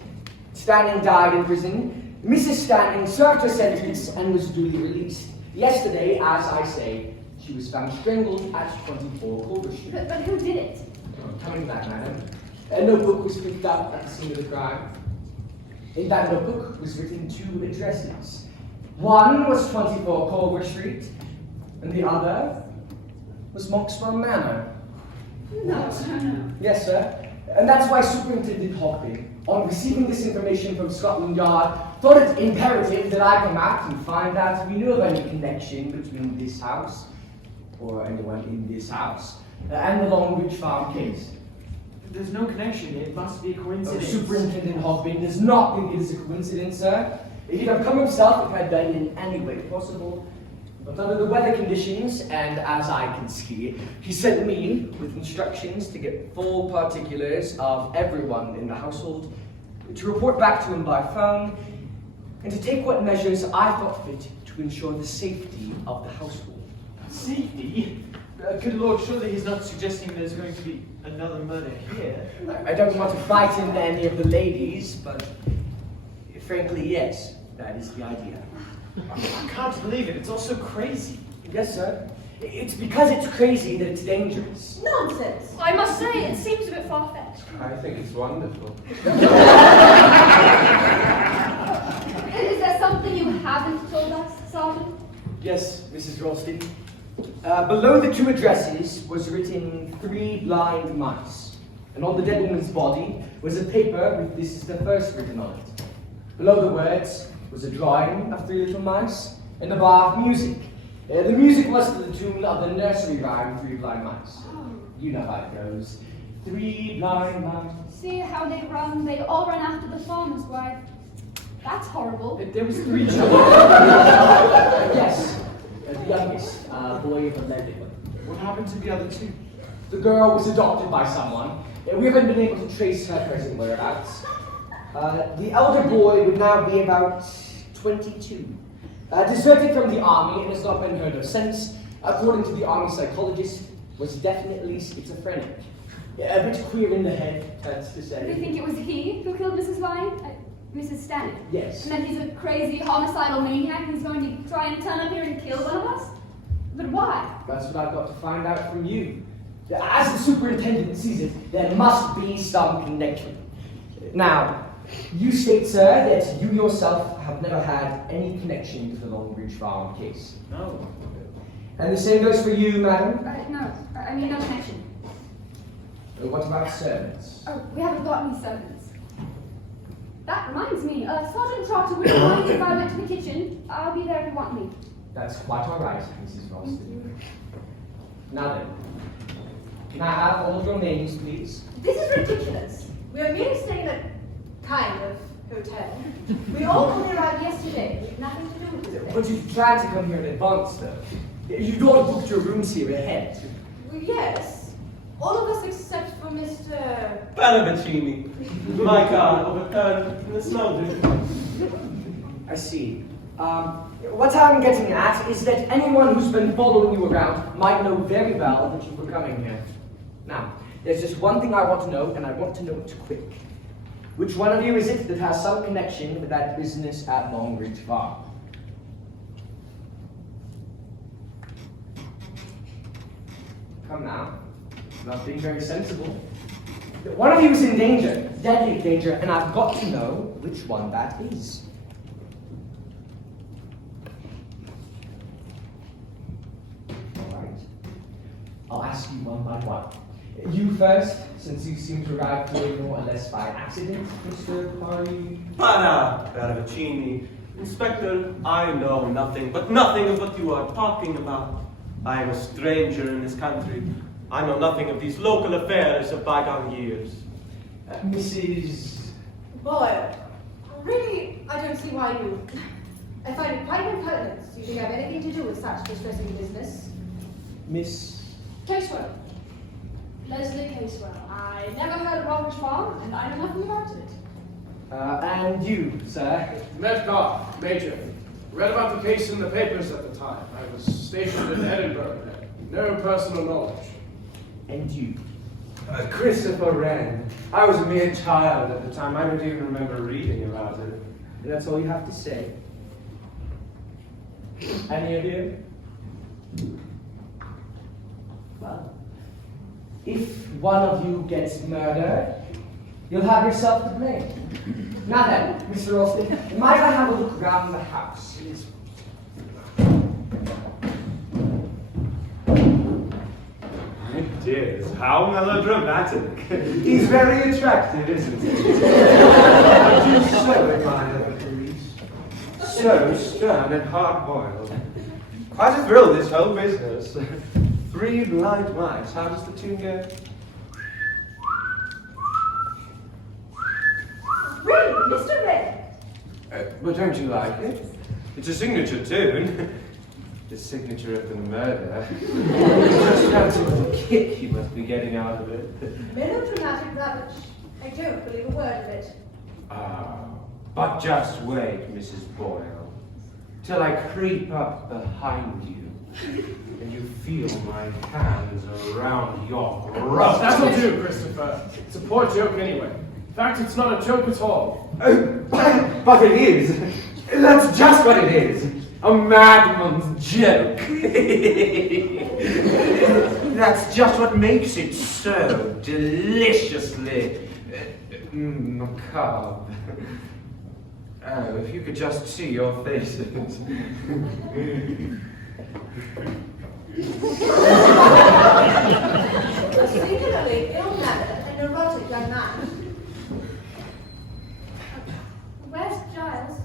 Stanning died in prison. Mrs. Stanning served her sentence and was duly released. Yesterday, as I say, she was found strangled at 24 Culver Street. But who did it? Coming back, madam. A notebook was picked up at the scene of the crime. In that notebook was written 2 addresses. One was 24 Culver Street, and the other was Moxwell Manor. No. Yes, sir. And that's why Superintendent Hopping, on receiving this information from Scotland Yard, thought it imperative that I come out and find out if we knew of any connection between this house, or anyone in this house, and the Longreach Farm case. There's no connection. It must be a coincidence. Superintendent Hopping does not think it is a coincidence, sir. He'd have come himself if it had been in any way possible. But under the weather conditions, and as I can ski, he sent me with instructions to get full particulars of everyone in the household, to report back to him by phone, and to take what measures I thought fit to ensure the safety of the household. Safety? Good Lord, surely he's not suggesting there's going to be another murder here. I don't want to frighten any of the ladies, but frankly, yes, that is the idea. I can't believe it. It's all so crazy. Yes, sir. It's because it's crazy that it's dangerous. Nonsense. I must say, it seems a bit far-fetched. I think it's wonderful. Is there something you haven't told us, Sergeant? Yes, Mrs. Ralston. Below the two addresses was written 3 blind mice, and on the dead woman's body was a paper with "This is the first" written on it. Below the words was a drawing of 3 little mice and a bar of music. The music was to the tune of the nursery rhyme 3 blind mice. You know how it goes. 3 blind mice. See how they run? They all run after the farmer's wife. That's horrible. There was 3 children. Yes, the youngest, boy of 11. What happened to the other 2? The girl was adopted by someone. We haven't been able to trace her present whereabouts. The elder boy would now be about 22. Deserted from the army and has not been heard of since. According to the army psychologist, was definitely schizophrenic. A bit queer in the head, that's to Do you say. think it was he who killed Mrs. Lyon? Mrs. Stanley? Yes. And then he's a crazy homicidal maniac who's going to try and turn up here and kill one of us? But why? That's what I've got to find out from you. As the superintendent sees it, there must be some connection. Now, you state, sir, that you yourself have never had any connection with the Longbridge Farm case. No. And the same goes for you, madam? No. I mean, no connection. What about servants? Oh, we haven't got any servants. That reminds me, Sergeant Trotter, would you mind if I went to the kitchen? I'll be there if you want me. That's quite all right, Mrs. Ralston. Now then, can I have all of your names, please? This is ridiculous. We are merely staying at a kind of hotel. We all only arrived yesterday. We have nothing to do with this But you planned to come here in advance, though. You'd all booked your rooms here ahead. Well, yes. All of us except for Mr. Palavicini. My car overturned in the snowdrift. I see. What I'm getting at is that anyone who's been following you around might know very well that you were coming here. Now, there's just one thing I want to know, and I want to know it quick. Which one of you is it that has some connection with that business at Longbridge Farm? Come now. Not being very sensible. One of you is in danger, deadly danger, and I've got to know which one that is. All right. I'll ask you one by one. You first, since you seem to arrive here more or less by accident, Mr. Parry. Palavicini. Inspector, I know nothing, but nothing of what you are talking about. I am a stranger in this country. I know nothing of these local affairs of bygone years. Mrs. Boyle. Really, I don't see why you... I find it quite impertinent. You think I have anything to do with such distressing business? Miss... Casewell. Leslie Casewell. I never heard of Longbridge Farm, and I know nothing about it. And you, sir? Metcalf, Major. Read about the case in the papers at the time. I was stationed in Edinburgh. No personal knowledge. And you? Christopher Wren. I was a mere child at the time. I don't even remember reading about it. That's all you have to say. Any of you? Well, if one of you gets murdered, you'll have yourself to blame. Now then, Mr. Austin, might I have a look around the house? Dear, how melodramatic. He's very attractive, isn't he? I do so admire the police. So stern and hard-boiled. Quite a thrill, this whole business. 3 blind mice. How does the tune go? Really, Mr. Red? But don't you like it? It's a signature tune. The signature of the murder. Just fancy what a kick you must be getting out of it. Melodramatic rubbish. I don't believe a word of it. Ah, but just wait, Mrs. Boyle, till I creep up behind you, and you feel my hands around your throat. That'll do, Christopher. It's a poor joke anyway. In fact, it's not a joke at all. Oh, but it is. That's just what it is. A madman's joke. That's just what makes it so deliciously macabre. Oh, if you could just see your faces. A singularly ill-mannered and neurotic young man. Where's Giles?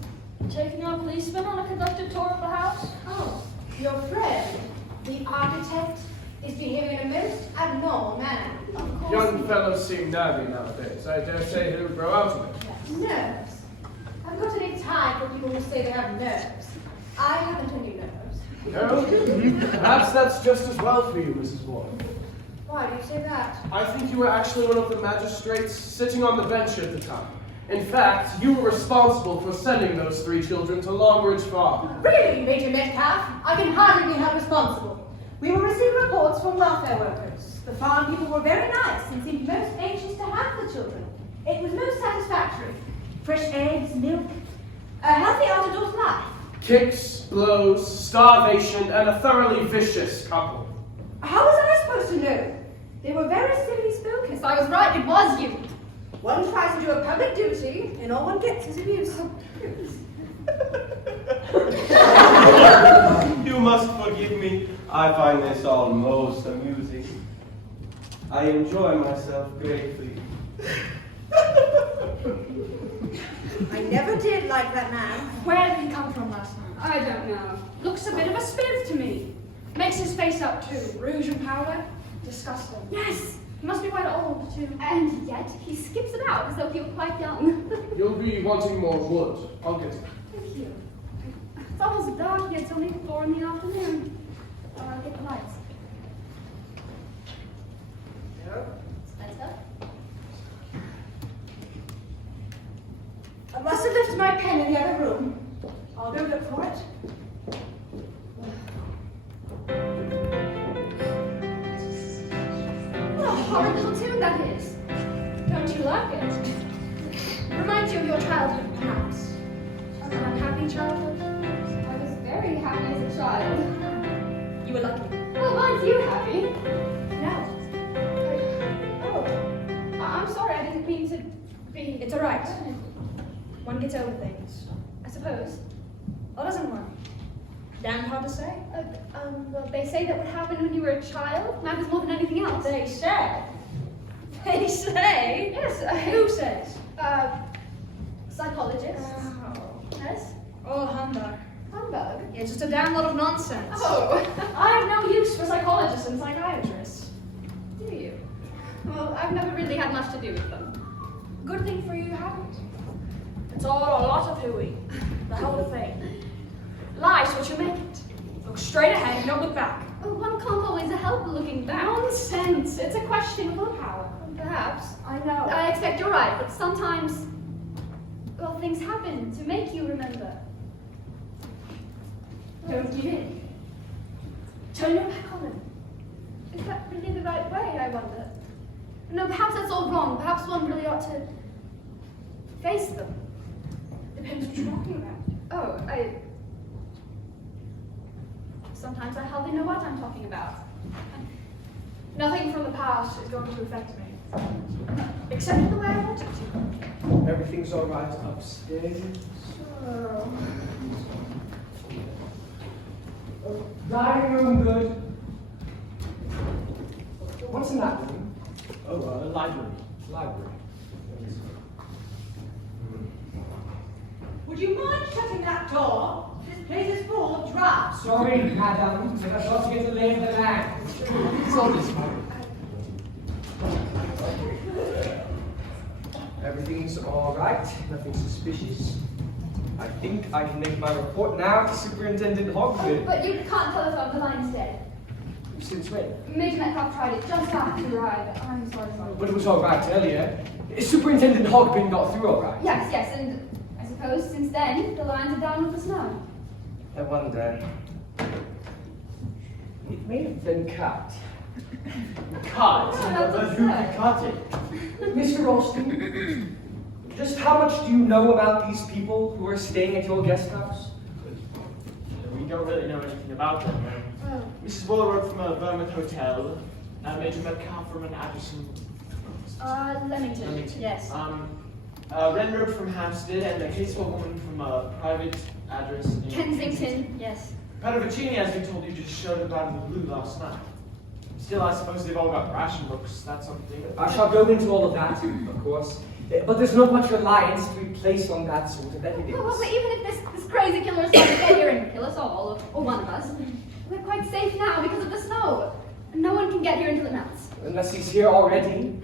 Taking our policeman on a conducted tour of the house? Oh, your friend, the architect, is behaving in a most abnormal manner. Of course. Young fellows seem nervy nowadays. I dare say he'll grow out of it. Nerves. I've got any time for people who say they have nerves. I haven't any nerves. No? Perhaps that's just as well for you, Mrs. Ward. Why do you say that? I think you were actually one of the magistrates sitting on the bench at the time. In fact, you were responsible for sending those 3 children to Longridge Farm. Really, Major Metcalf? I can hardly be held responsible. We were receiving reports from welfare workers. The farm people were very nice and seemed most anxious to have the children. It was most satisfactory. Fresh eggs, milk, a healthy out-of-doors life. Kicks, blows, starvation, and a thoroughly vicious couple. How was I supposed to know? They were very civilly spoken. If I was right, it was you. One tries to do a public duty, and all one gets is abuse. You must forgive me. I find this all most amusing. I enjoy myself greatly. I never did like that man. Where did he come from last night? I don't know. Looks a bit of a spirit to me. Makes his face up too. Rouge and powder. Disgusting. Yes. He must be quite old too. And yet he skips about as though he were quite young. You'll be wanting more wood. I'll get it. Thank you. It's almost dark yet. It's only 4 in the afternoon. I'll get the lights. Spencer? I must have left my pen in the other room. I'll go look for it. What a horrid little tune that is. Don't you like it? Reminds you of your childhood, perhaps. An unhappy childhood. I was very happy as a child. You were lucky. Well, aren't you happy? No. Oh, I'm sorry. I didn't mean to be... It's alright. One gets over things. I suppose. Or doesn't one? Damn hard to say. Well, they say that what happened when you were a child matters more than anything else. They say. They say? Yes. Who says? Psychologists. Oh. Yes. Oh, humbug. Humbug. Yeah, just a damn lot of nonsense. Oh. I have no use for psychologists and psychiatrists. Do you? Well, I've never really had much to do with them. Good thing for you, you haven't. It's all a lot of hooey. The whole thing. Life's what you make it. Look straight ahead, don't look back. Oh, one can't always help looking back. Nonsense. It's a question of willpower. Perhaps. I know. I expect you're right, but sometimes, well, things happen to make you remember. Don't give in. Turn your back on them. Is that really the right way, I wonder? No, perhaps that's all wrong. Perhaps one really ought to face them. Depends what you're talking about. Oh, sometimes I hardly know what I'm talking about. Nothing from the past is going to affect me. Except in the way I want it to. Everything's all right upstairs. Dining room good. What's in that room? Oh, library. Library. Would you mind shutting that door? This place is full of drafts. Sorry, madam, but I've got to get the lay of the land. It's all this way. Everything's all right. Nothing suspicious. I think I can make my report now to Superintendent Hogben. But you can't telephone, the line's dead. Since when? Major Metcalf tried it just after you arrived. I'm sorry. But it was all right earlier. Is Superintendent Hogben got through all right? Yes, and I suppose since then, the lines are down with the snow. I wonder. It may have been cut. Cut? that's But who absurd. cut it? Mr. Ralston, just how much do you know about these people who are staying at your guest house? don't really know anything about them. Mrs. Boyle wrote from a Vermouth hotel. Major Metcalf from an Addison. Leamington. Yes. Wren wrote from Hampstead, and a caseful woman from a private address in Kensington. Yes. Padovicini, as we told you, just showed up out of the blue last night. Still, I suppose they've all got ration books, that sort of thing. I shall go into all of that, of course. But there's not much reliance to be placed on that sort of evidence. Well, but even if this crazy killer is trying to get here and kill us all, or one of us, we're quite safe now because of the snow. No one can get here until it melts. Unless he's here already.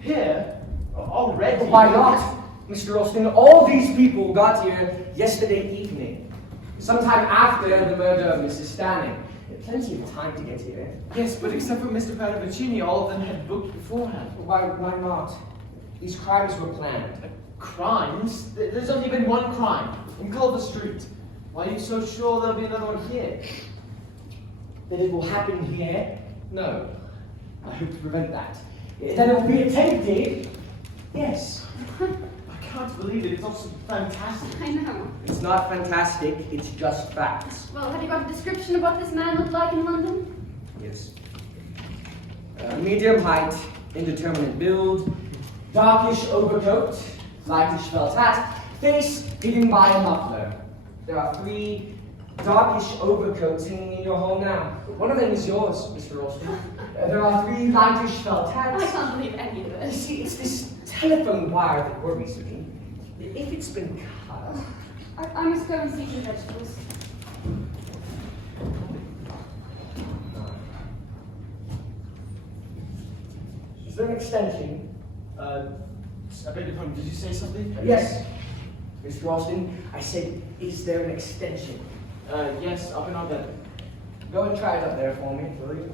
Here? Already? Why not? Mr. Austin, all these people got here yesterday evening. Sometime after the murder of Mrs. Stanning. Plenty of time to get here. Yes, but except for Mr. Padovicini, all of them had booked beforehand. Why not? These crimes were planned. Crimes? There's only been one crime, in Culver Street. Why are you so sure there'll be another one here? That it will happen here? No. I hope to prevent that. That it will be attempted? Yes. I can't believe it, it's all so fantastic. I know. It's not fantastic, it's just facts. Well, have you got a description of what this man looked like in London? Yes. Medium height, indeterminate build, darkish overcoat, lightish felt hat, face hidden by a muffler. There are 3 darkish overcoats hanging in your home now. One of them is yours, Mr. Austin. There are 3 lightish felt hats. I can't believe any of You this. see, it's this telephone wire that worries me. If it's been cut... I must go and see to the vegetables. Is there an extension? I beg your pardon, did you say something? Yes. Mr. Austin, I said, is there an extension? Yes, up in our bed. Go and try it up there for me, will you?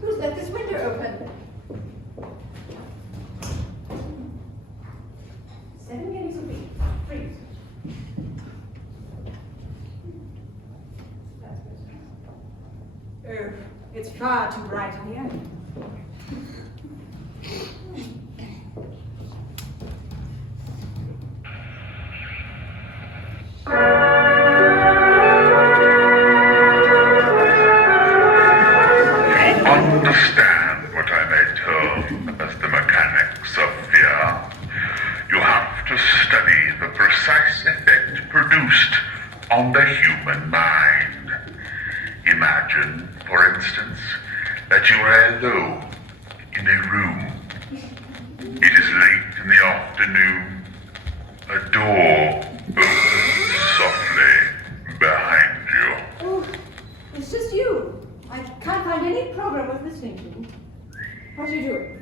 Who's left this window open? 7 guineas a week. Freeze. Oh, it's far too bright in here. Understand what I may term as the mechanics of fear. You have to study the precise effect produced on the human mind. Imagine, for instance, that you are alone in a room. It is late in the afternoon. A door opens softly behind you. Oh, it's just you. I can't find any program worth listening to. What are you doing?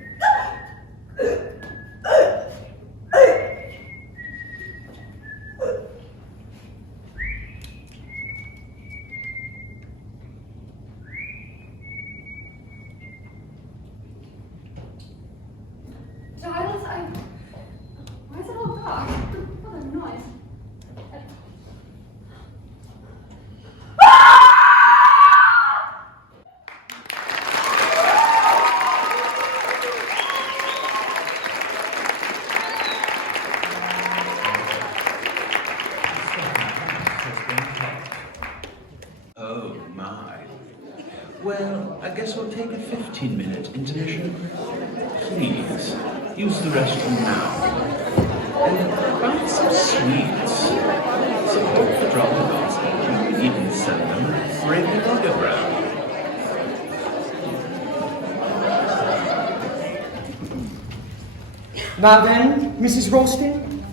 Giles, why is it all dark? What a noise. Oh my. Well, I guess we'll take a 15-minute intermission. Please, use the restroom now. And buy some sweets. Support the DramaDons. You can even send them a friendly autograph. Now then, Mrs. Ralston,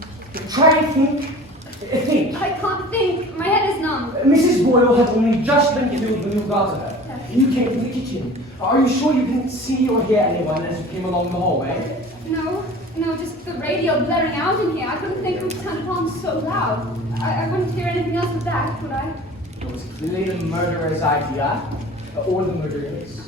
try to think. Think. I can't think. My head is numb. Mrs. Boyle had only just been killed when you got to her. You came from the kitchen. Are you sure you didn't see or hear anyone as you came along the hallway? No, just the radio blaring out in here. I couldn't think who turned it on so loud. I wouldn't hear anything else but that, would I? It was clearly the murderer's idea, or the murderer's.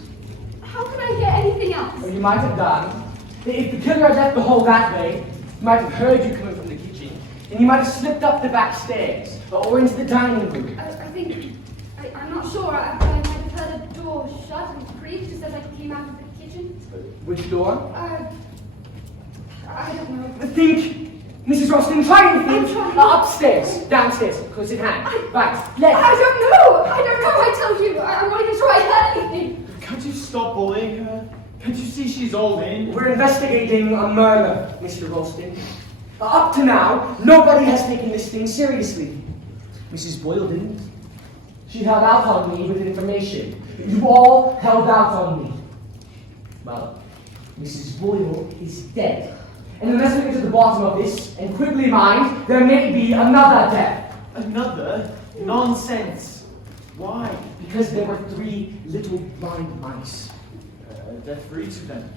How could I hear anything else? Or you might have done. If the killer had left the hole that way, He might have heard you coming from the kitchen, and he might have slipped up the back stairs, or into the dining room. I'm not sure. I might have heard a door shut and creaked just as I came out of the kitchen. Which door? I don't know. Think! Mrs. Roston, try and think! I'm trying. Upstairs, downstairs, close in hand. Right, left. I don't know! I tell you! I'm not even sure I heard anything! Can't you stop bullying her? Can't you see she's all in? We're investigating a murder, Mr. Ralston. Up to now, nobody has taken this thing seriously. Mrs. Boyle didn't. She held out on me with information. You all held out on me. Well, Mrs. Boyle is dead. And unless we get to the bottom of this, and quickly mind, there may be another death. Another? Nonsense. Why? Because there were 3 little blind mice. Death for each of them.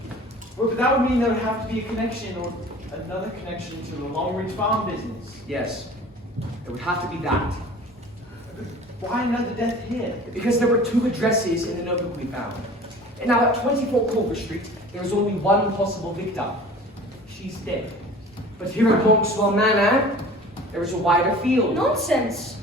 Well, but that would mean there would have to be a connection, or another connection to the Longridge farm business. Yes, it would have to be that. Why another death here? Because there were 2 addresses in the notebook we found. And now at 24 Culver Street, there is only one possible victim. She's dead. But here at Monkswell Manor, there is a wider field. Nonsense!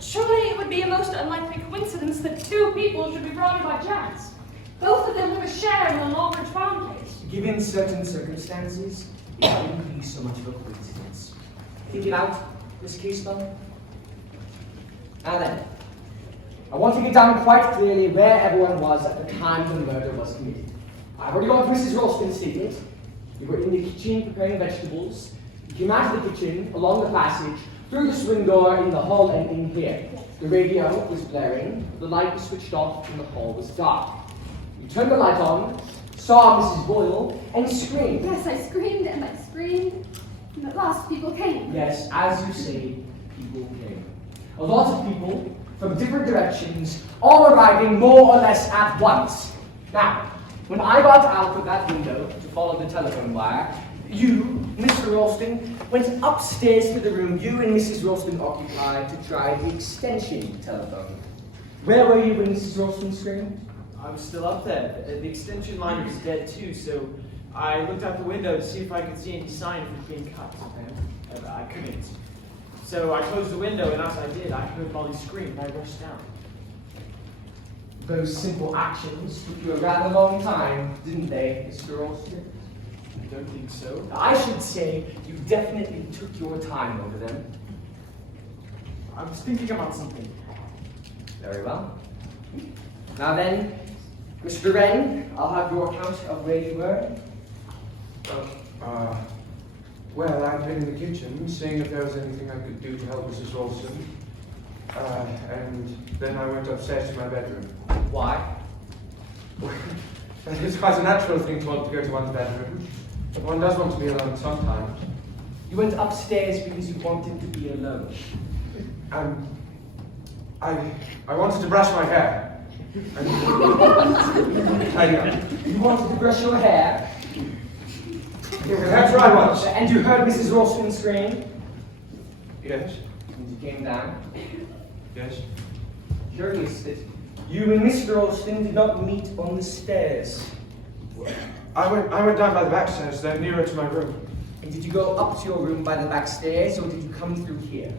Surely it would be a most unlikely coincidence that 2 people should be brought in by chance. Both of them have a share in the Longridge farm case. Given certain circumstances, it wouldn't be so much of a coincidence. Think it out, Miss Keystone. Now then, I want to get down quite clearly where everyone was at the time the murder was committed. I've already got Mrs. Ralston's statement. You were in the kitchen preparing vegetables. You came out of the kitchen, along the passage, through the swing door in the hall and in here. The radio was blaring, the light was switched off, and the hall was dark. You turned the light on, saw Mrs. Boyle, and screamed. Yes, I screamed and I screamed, and at last people came. Yes, as you say, people came. A lot of people from different directions, all arriving more or less at once. Now, when I got out of that window to follow the telephone wire, you, Mr. Ralston, went upstairs to the room you and Mrs. Ralston occupied to try the extension telephone. Where were you when Mrs. Ralston screamed? I was still up there. The extension line was dead too, so I looked out the window to see if I could see any sign of it being cut. I couldn't. So I closed the window, and as I did, I heard Molly scream, and I rushed down. Those simple actions took you a rather long time, didn't they, Mr. Ralston? I don't think so. I should say you definitely took your time over them. I was thinking about something. Very well. Now then, Mr. Wren, I'll have your account of where you were. Well, I'd been in the kitchen, seeing if there was anything I could do to help Mrs. Ralston. And then I went upstairs to my bedroom. Why? That is quite a natural thing to want to go to one's bedroom. But one does want to be alone sometimes. You went upstairs because you wanted to be alone. I wanted to brush my hair. And You wanted to brush your hair? That's right, once. And you heard Mrs. Ralston scream? Yes. And you came down? Yes. Curious that you and Mr. Ralston did not meet on the stairs. I went down by the back stairs, they're nearer to my room. And did you go up to your room by the back stairs, or did you come through here?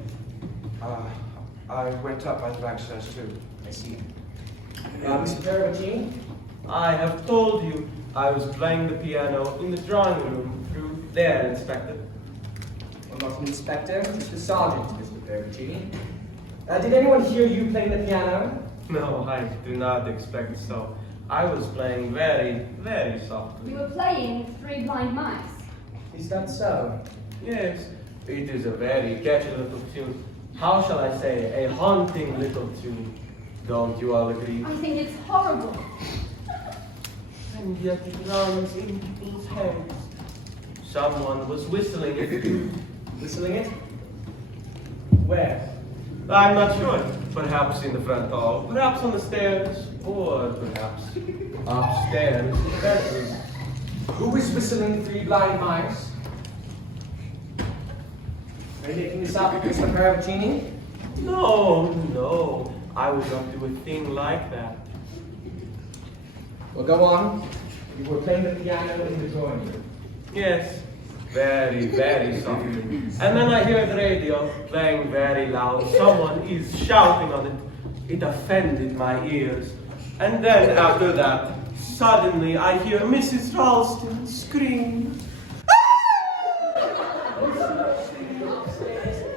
I went up by the back stairs too. I see. Mr. Peravicini? I have told you I was playing the piano in the drawing room through there, Inspector. I'm not an inspector, just a sergeant, Mr. Peravicini. Did anyone hear you playing the piano? No, I do not expect so. I was playing very, very softly. We were playing 3 blind mice. Is that so? Yes, it is a very catchy little tune. How shall I say, a haunting little tune. Don't you all agree? I think it's horrible. And yet it runs in people's heads. Someone was whistling it. Whistling it? Where? I'm not sure. Perhaps in the front hall, perhaps on the stairs, or perhaps upstairs in the bedroom. Who is whistling 3 blind mice? Are you making this up, Mr. Peravicini? No, no. I would not do a thing like that. Well, go on. You were playing the piano in the drawing room. Yes, very, very softly. And then I hear the radio playing very loud. Someone is shouting on it. It offended my ears. And then after that, suddenly I hear Mrs. Ralston scream.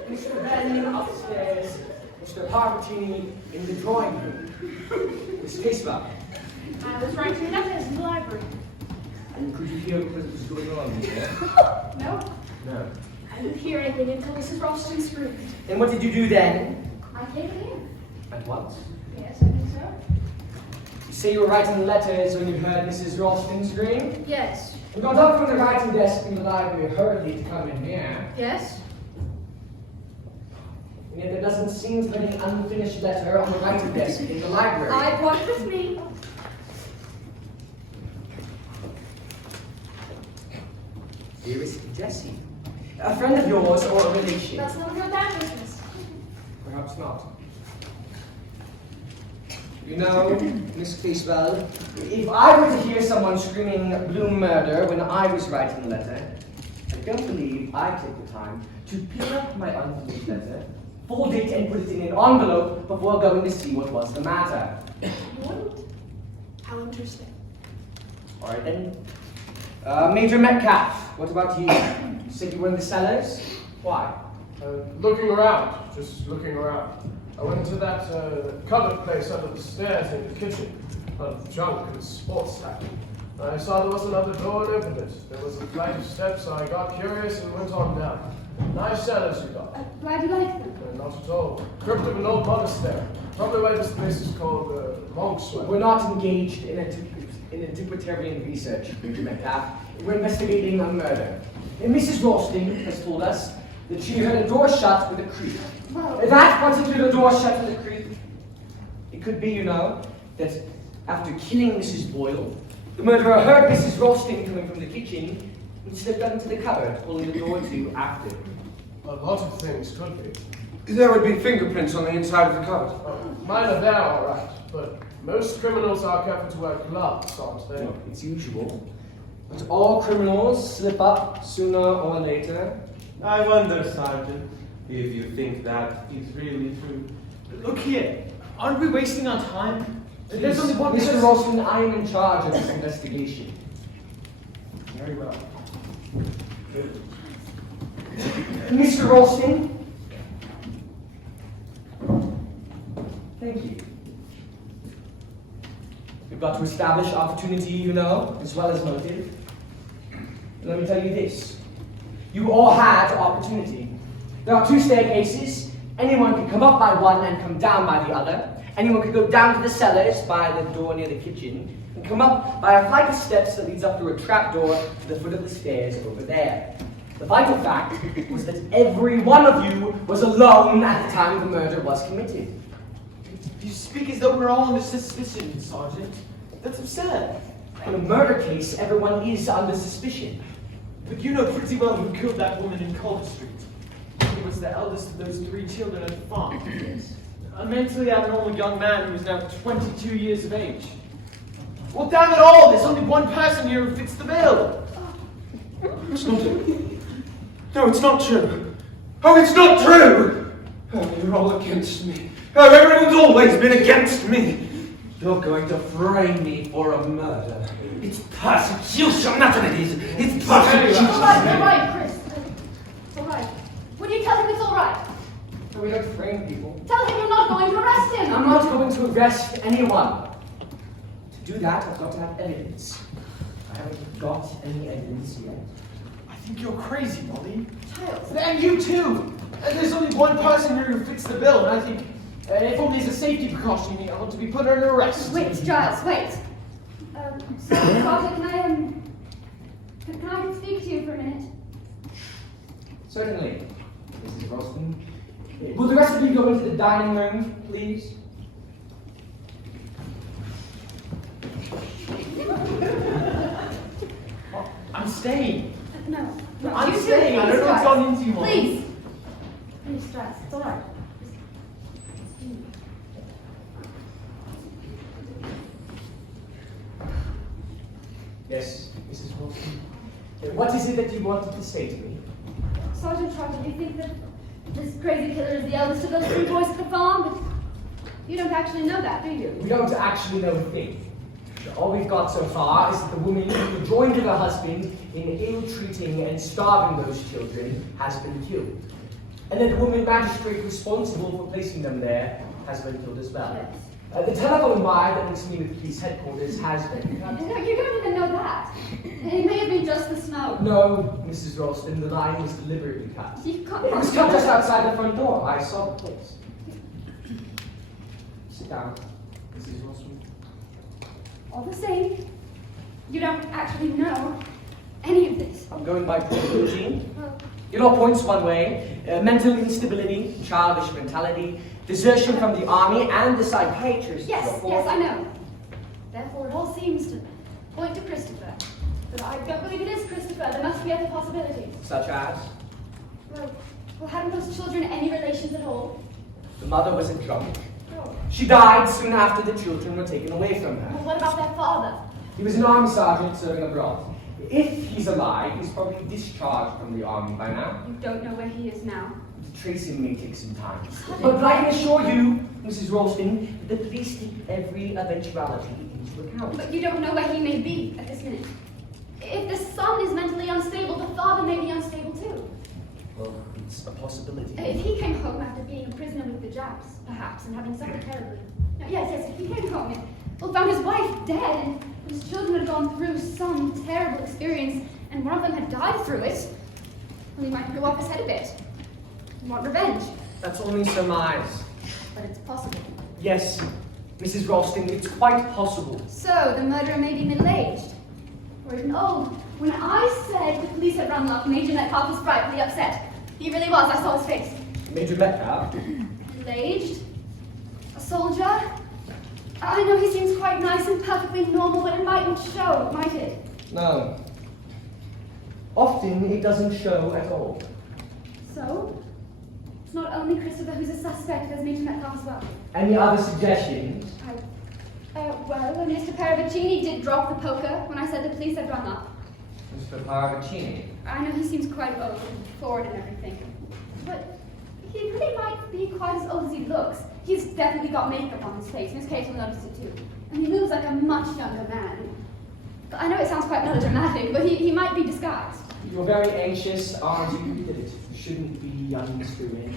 Mr. Benning upstairs, Mr. Parvatini in the drawing room. Miss Casewell. I was writing letters in the library. And could you hear what was going on here? No, No. I didn't hear anything until Mrs. Ralston screamed. And what did you do then? I came in. At once. Yes, I think so. You say you were writing letters when you heard Mrs. Ralston scream? Yes. You got up from the writing desk in the library hurriedly to come in here. Yes. And yet there doesn't seem to be any unfinished letter on the writing desk in the library. I brought it with me. Dearest Jessie. A friend of yours or a relation? That's none of your damn business. Perhaps not. You know, Miss Casewell, if I were to hear someone screaming blue murder when I was writing a letter, I don't believe I'd take the time to peel up my unfinished letter, fold it and put it in an envelope before going to see what was the matter. You wouldn't? How interesting. All right then. Major Metcalf, what about you? You said you were in the cellars? Why? Looking around, just looking around. I went into that cupboard place under the stairs in the kitchen, of junk and sports stuff. I saw there was another door and opened it. There was a flight of steps, so I got curious and went on down. Nice cellars you got. Glad you liked them. Not at all. Crypt of an old monastery. Probably why this place is called Mousetrap. We're not engaged in antiquarian research, Major Metcalf. We're investigating a murder. And Mrs. Ralston has told us that she heard a door shut with a creak. Well, That particular door shut with a creak. It could be, you know, that after killing Mrs. Boyle, the murderer heard Mrs. Ralston coming from the kitchen and slipped out into the cupboard, pulling the door to after. A lot of things could be. There would be fingerprints on the inside of the cupboard. Mine are there, all right, but most criminals are careful to wear gloves, aren't they? No, it's usual. But all criminals slip up sooner or later. I wonder, Sergeant, if you think that is really true. Look here, aren't we wasting our time? There's only one Mr. person. Ralston, I am in charge of this investigation. Very well. Mr. Ralston. Thank you. We've got to establish opportunity, you know, as well as motive. And let me tell you this. You all had opportunity. There are two staircases. Anyone can come up by one and come down by the other. Anyone could go down to the cellars by the door near the kitchen and come up by a flight of steps that leads up through a trapdoor to the foot of the stairs over there. The vital fact was that every one of you was alone at the time the murder was committed. You speak as though we're all under suspicion, Sergeant. That's absurd. In a murder case, everyone is under suspicion. But you know pretty well who killed that woman in Calder Street. He was the eldest of those 3 children at the farm. Yes. A mentally abnormal young man who is now 22 years of age. Well, damn it all, there's only one person here who fits the bill. It's not true. No, it's not true. Oh, it's not true! Oh, you're all against me. Oh, everyone's always been against me. You're going to frame me for a murder. It's persecution, that's what it is. It's persecution. All right, Chris. It's all right. Will you tell him it's all right? So we don't frame people. Tell him you're not going to arrest him. I'm not going to arrest anyone. To do that, I've got to have evidence. I haven't got any evidence yet. I think you're crazy, Molly. Child. And you too. And there's only one person here who fits the bill, and I think, if only as a safety precaution, you ought to be put under arrest. Wait, Giles, wait. Sergeant Carter, can I speak to you for a minute? Certainly, Mrs. Ralston. Will the rest of you go into the dining room, please? I'm staying. No. I'm you too, staying. I don't know what's Giles. gone into you, Molly. Please. Please, Giles, it's all right. Yes, Mrs. Ralston. What is it that you wanted to say to me? Sergeant Trotter, do you think that this crazy killer is the eldest of those 3 boys at the farm? But you don't actually know that, do you? We don't actually know a thing. All we've got so far is that the woman who joined with her husband in ill-treating and starving those children has been killed. And that the woman magistrate responsible for placing them there has been killed as well. Yes. The telephone wire that links me with police headquarters has been cut. No, you don't even know that. It may have been just the snow. No, Mrs. Ralston, the line was deliberately cut. You can't It was cut just outside the front door. I saw the place. Sit down, Mrs. Ralston. All the same, you don't actually know any of this. I'm going by probability. Well, It all points one way. Mental instability, childish mentality, desertion from the army, and the psychiatrist. yes, I know. Therefore, it all seems to point to Christopher. But I don't believe it is Christopher. There must be other possibilities. Such as? Well, hadn't those children any relations at all? The mother was a drunk. Oh. She died soon after the children were taken away from her. Well, what about their father? He was an army sergeant serving abroad. If he's alive, he's probably discharged from the army by now. You don't know where he is now. To trace him may take some time. But I can assure you, Mrs. Ralston, the police take every eventuality into account. But you don't know where he may be at this minute. If the son is mentally unstable, the father may be unstable too. Well, it's a possibility. If he came home after being a prisoner with the Japs, perhaps, and having suffered terribly. No, yes, if he came home and found his wife dead, and his children had gone through some terrible experience, and one of them had died through it, well, he might go off his head a bit. Want revenge. That's only surmise. But it's possible. Yes, Mrs. Ralston, it's quite possible. So, the murderer may be middle-aged. Or even old. When I said the police had run up, Major Metcalf was frightfully upset. He really was, I saw his face. Major Metcalf? Middle-aged. A soldier. I know he seems quite nice and perfectly normal, but it mightn't show, might it? No. Often it doesn't show at all. So? It's not only Christopher who's a suspect, there's Major Metcalf as well. Any other suggestions? Well, Mr. Paravicini did drop the poker when I said the police had run up. Mr. Paravicini? I know he seems quite old and forward and everything. But he really might be quite as old as he looks. He's definitely got makeup on his face, Miss Kate will notice it too. And he moves like a much younger man. I know it sounds quite melodramatic, but he might be disguised. You're very anxious, aren't you, that it shouldn't be unscrewing?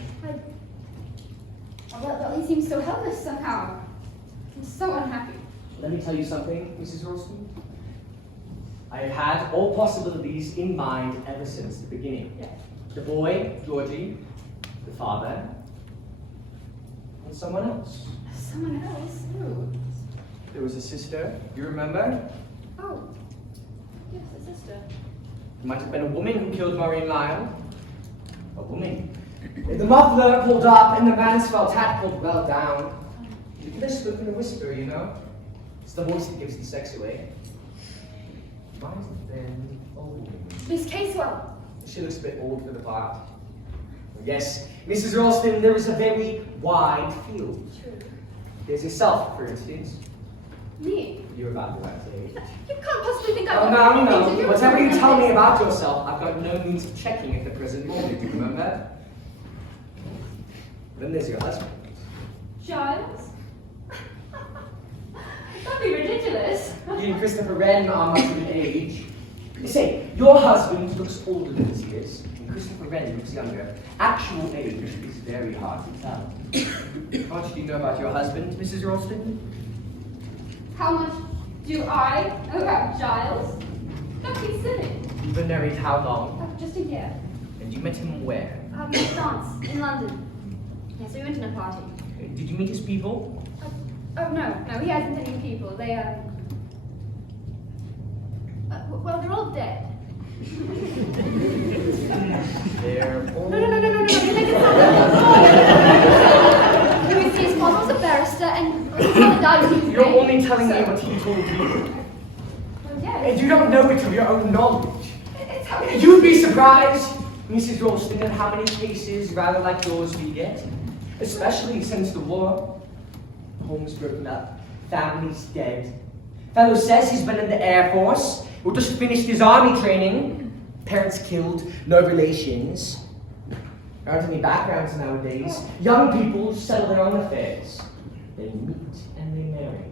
Well, he seems so helpless somehow. I'm so unhappy. Let me tell you something, Mrs. Ralston. I have had all possibilities in mind ever since the beginning. Yes. The boy, Georgie, the father, and someone else. Someone else? Who? There was a sister, you remember? Oh, yes, a sister. It might have been a woman who killed Maureen Lyle. A woman. The muffler pulled up and the man's felt hat pulled well down. You could have spoken in a whisper, you know? It's the voice that gives the sex away. Might have been a woman. Miss Casewell. She looks a bit old for the part. Yes, Mrs. Ralston, there is a very wide field. True. There's yourself, for instance. Me? You're about the right age. You can't possibly think Oh, I'm no. Whatever you tell me about yourself, I've got no means of checking at the present moment, do you remember? Then there's your husband. Giles? That'd be ridiculous. He and Christopher Wren are much of an age. You say, your husband looks older than he is, and Christopher Wren looks younger. Actual age is very hard to tell. How much do you know about your husband, Mrs. Ralston? How much do I know about Giles? Don't be silly. You've been married how long? Oh, just a year. And you met him where? A dance in London. Yes, we went to a party. Did you meet his people? Oh, no, he hasn't any people. They, well, they're all dead. They're all... No, you make it sound like his father was a barrister, and his father died when he was You're raised, only telling me so- what he told you. Well, yes. And you don't know it of your own knowledge. It's how You'd be surprised, Mrs. Ralston, at how many cases rather like yours we get. Especially since the war. Homes broken up, families dead. Fellow says he's been in the Air Force, or just finished his army training. Parents killed, no relations. There aren't any backgrounds nowadays. Young people settle their own affairs. They meet and they marry.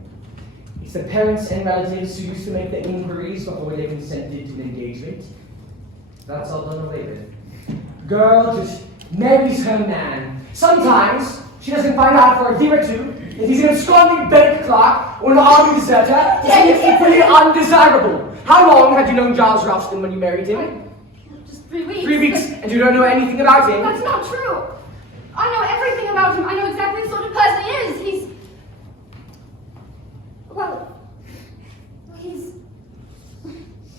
It's the parents and relatives who used to make the inquiries before they consented to the engagement. That's all done away with. Girl just marries her man. Sometimes she doesn't find out for a year or two that he's an absconding bank clerk or an army deserter. It's equally undesirable. How long had you known Giles Ralston when you married him? Just 3 weeks. 3 weeks, and you don't know anything about him? That's not true. I know everything about him. I know exactly the sort of person he is.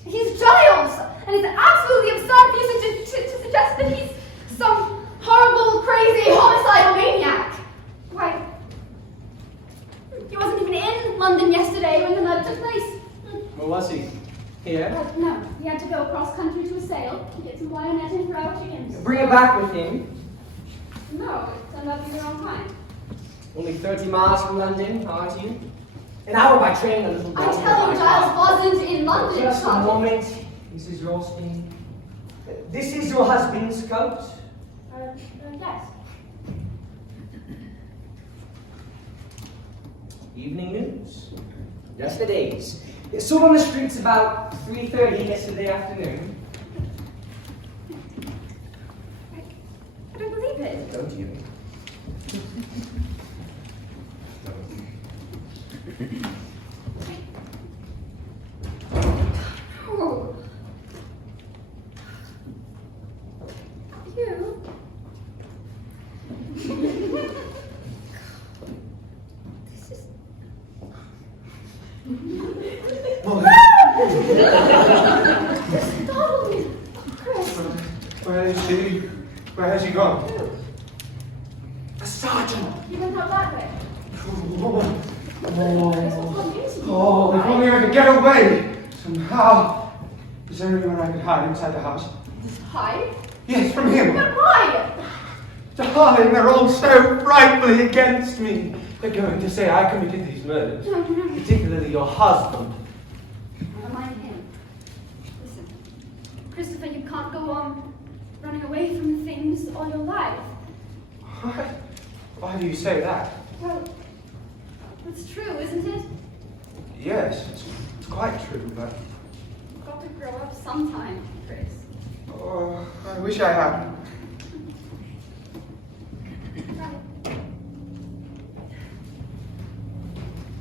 He's Giles, and it's absolutely absurd for you to suggest that he's some horrible, crazy, homicidal maniac. Why, he wasn't even in London yesterday when the murder took place. Where was he? Here? No, he had to go across country to a sale to get some wire netting for our chickens. Bring it back with him. No, it turned out to be the wrong time. Only 30 miles from London, aren't you? An hour by train, a little I tell you, Giles wasn't in London. Just a moment, Mrs. Ralston. This is your husband's coat? Yes. Evening news. Yesterday's. It sold on the streets about 3:30 yesterday afternoon. I don't believe it. Don't you? Oh. You? This is... You startled me. Chris. Where is she? Where has he gone? Who? The sergeant! You went out that way. Oh, if only I could get away! Somehow. Is there anyone I could hide inside the house? Hide? Yes, from him. But why? Darling, they're all so frightfully against me. They're going to say I committed these murders. No. Particularly your husband. Never mind him. Listen, Christopher, you can't go on running away from things all your life. What? Why do you say that? Well, it's true, isn't it? Yes, it's quite true, but... You've got to grow up sometime, Chris. Oh, I wish I hadn't. Right.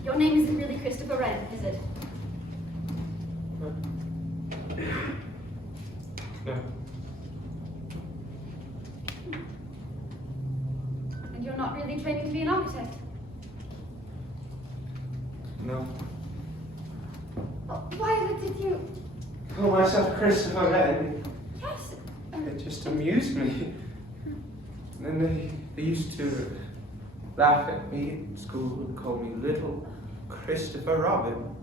Your name isn't really Christopher Wren, is it? No. And you're not really training to be an architect? No. Why did you... Call myself Christopher Wren. Yes. It just amused me. And then they used to laugh at me at school and call me Little Christopher Robin.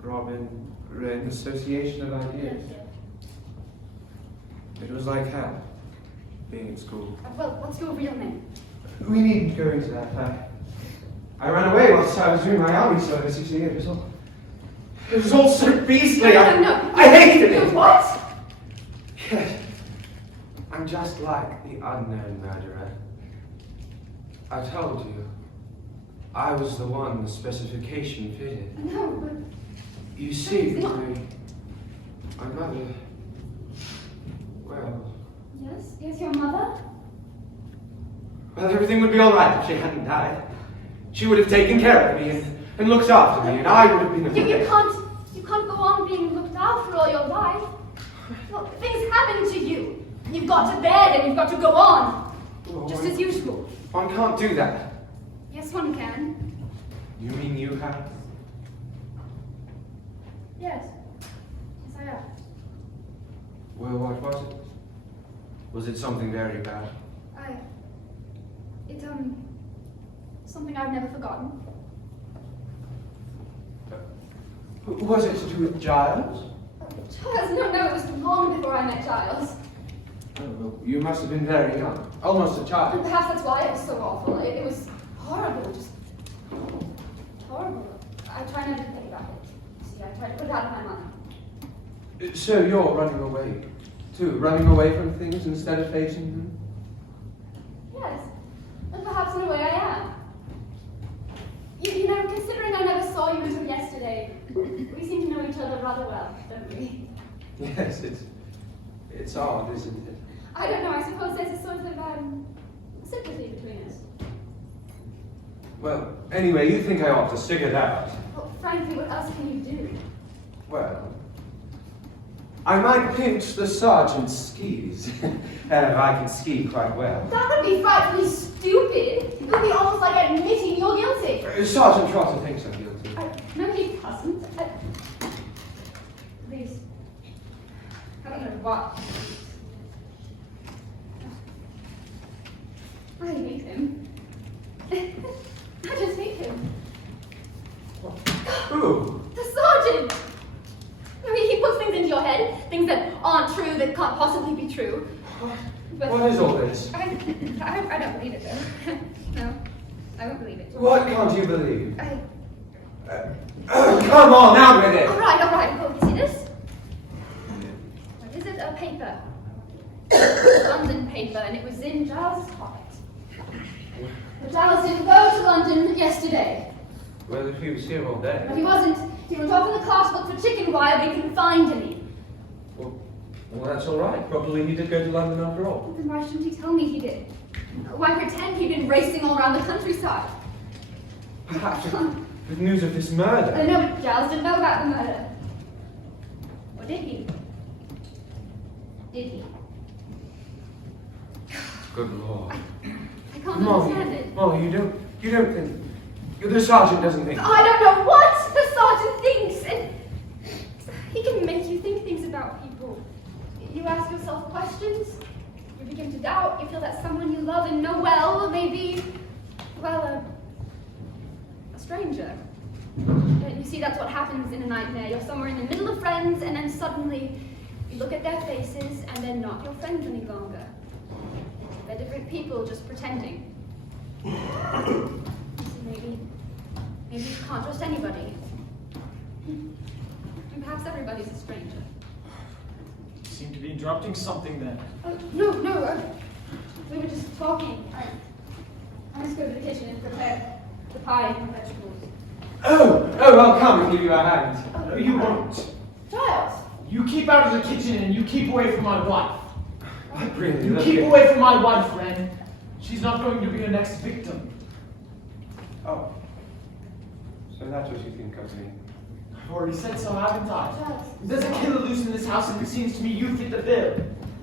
Robin Wren, Association of Ideas. It was like hell, being at school. Well, what's your real name? We needn't go into that. I ran away whilst I was doing my army service, you see. It was all so beastly. No. I hated it. What? Yes. I'm just like the unknown murderer. I told you. I was the one the specification fitted. No, but... You see, It's not. my mother... Well... Yes, your mother? Well, everything would be all right if she hadn't died. She would have taken care of me and looked after me, and I would have been... You can't go on being looked after all your life. Look, things happen to you. You've got to bed and you've got to go on. Just as usual. One can't do that. Yes, one can. You mean you have? Yes. Yes, I have. Well, what was it? Was it something very bad? Something I've never forgotten. Was it to do with Giles? Giles? No, it was long before I met Giles. Oh, well, you must have been very young. Almost a And child. perhaps that's why it was so awful. It was horrible, just horrible. I try not to think about it. See, I try to put it out of my mind. So you're running away, too? Running away from things instead of facing them? Yes, and perhaps in a way I am. You know, considering I never saw you until yesterday, we seem to know each other rather well, don't we? Yes, it's odd, isn't it? I don't know, I suppose there's a sort of sympathy between us. Well, anyway, you think I ought to stick it out? Well, frankly, what else can you do? Well, I might pinch the sergeant's skis. I can ski quite well. That would be frightfully stupid. It would be almost like admitting you're guilty. Sergeant Trotter thinks I'm guilty. No, he doesn't. Please. I don't know what. I hate him. I just hate him. Who? The sergeant! I mean, he puts things into your head, things that aren't true, that can't possibly be true. But What is all this? I don't believe it, though. No, I won't believe it. What can't you believe? Oh, Come on, out with it! all right. Oh, you see this? What is it? A paper. A London paper, and it was in Giles's pocket. But Giles didn't go to London yesterday. Well, if he was here all day. No, he wasn't. He went off in the car to look for chicken wire, but he couldn't find any. Well, that's all right. Probably he did go to London after all. Then why shouldn't he tell me he did? Why pretend he'd been racing all around the countryside? Perhaps with news of this murder. I know, but Giles didn't know about the murder. Or did he? Did he? Good Lord. I can't understand it. Molly, you don't think... The sergeant doesn't think... I don't know what the sergeant thinks, and he can make you think things about people. You ask yourself questions, you begin to doubt, you feel that someone you love and know well may be, well, a stranger. And you see, that's what happens in a nightmare. You're somewhere in the middle of friends, and then suddenly you look at their faces, and they're not your friends any longer. They're different people just pretending. So maybe you can't trust anybody. And perhaps everybody's a stranger. You seem to be interrupting something there. No, we were just talking. I must go to the kitchen and prepare the pie and the vegetables. Oh, I'll come and give you a hand. No, you won't. Giles! You keep out of the kitchen and you keep away from my wife. Really? You keep away from my wife, Ren. She's not going to be your next victim. Oh. So that's what you think of me. I've already said so, haven't I? Giles. There's a killer loose in this house and it seems to me you fit the bill.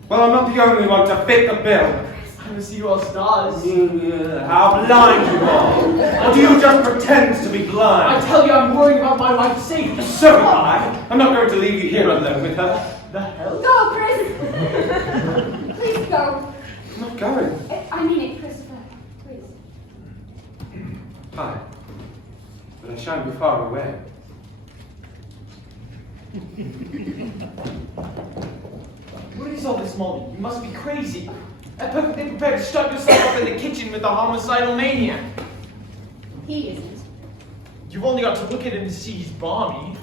Well, I'm not the only one to fit the bill. I can see who else does. How blind you are. Or do you just pretend to be I blind? tell you, I'm worried about my wife's safety. So am I. I'm not going to leave you here alone with her. The hell? Go, Chris! Please go. I'm not going. I mean it, Christopher. Please. Hi. But I shan't be far away. What is all this, Molly? You must be crazy. I'm perfectly prepared to shut yourself up in the kitchen with a homicidal maniac. He isn't. You've only got to look at him to see he's balmy.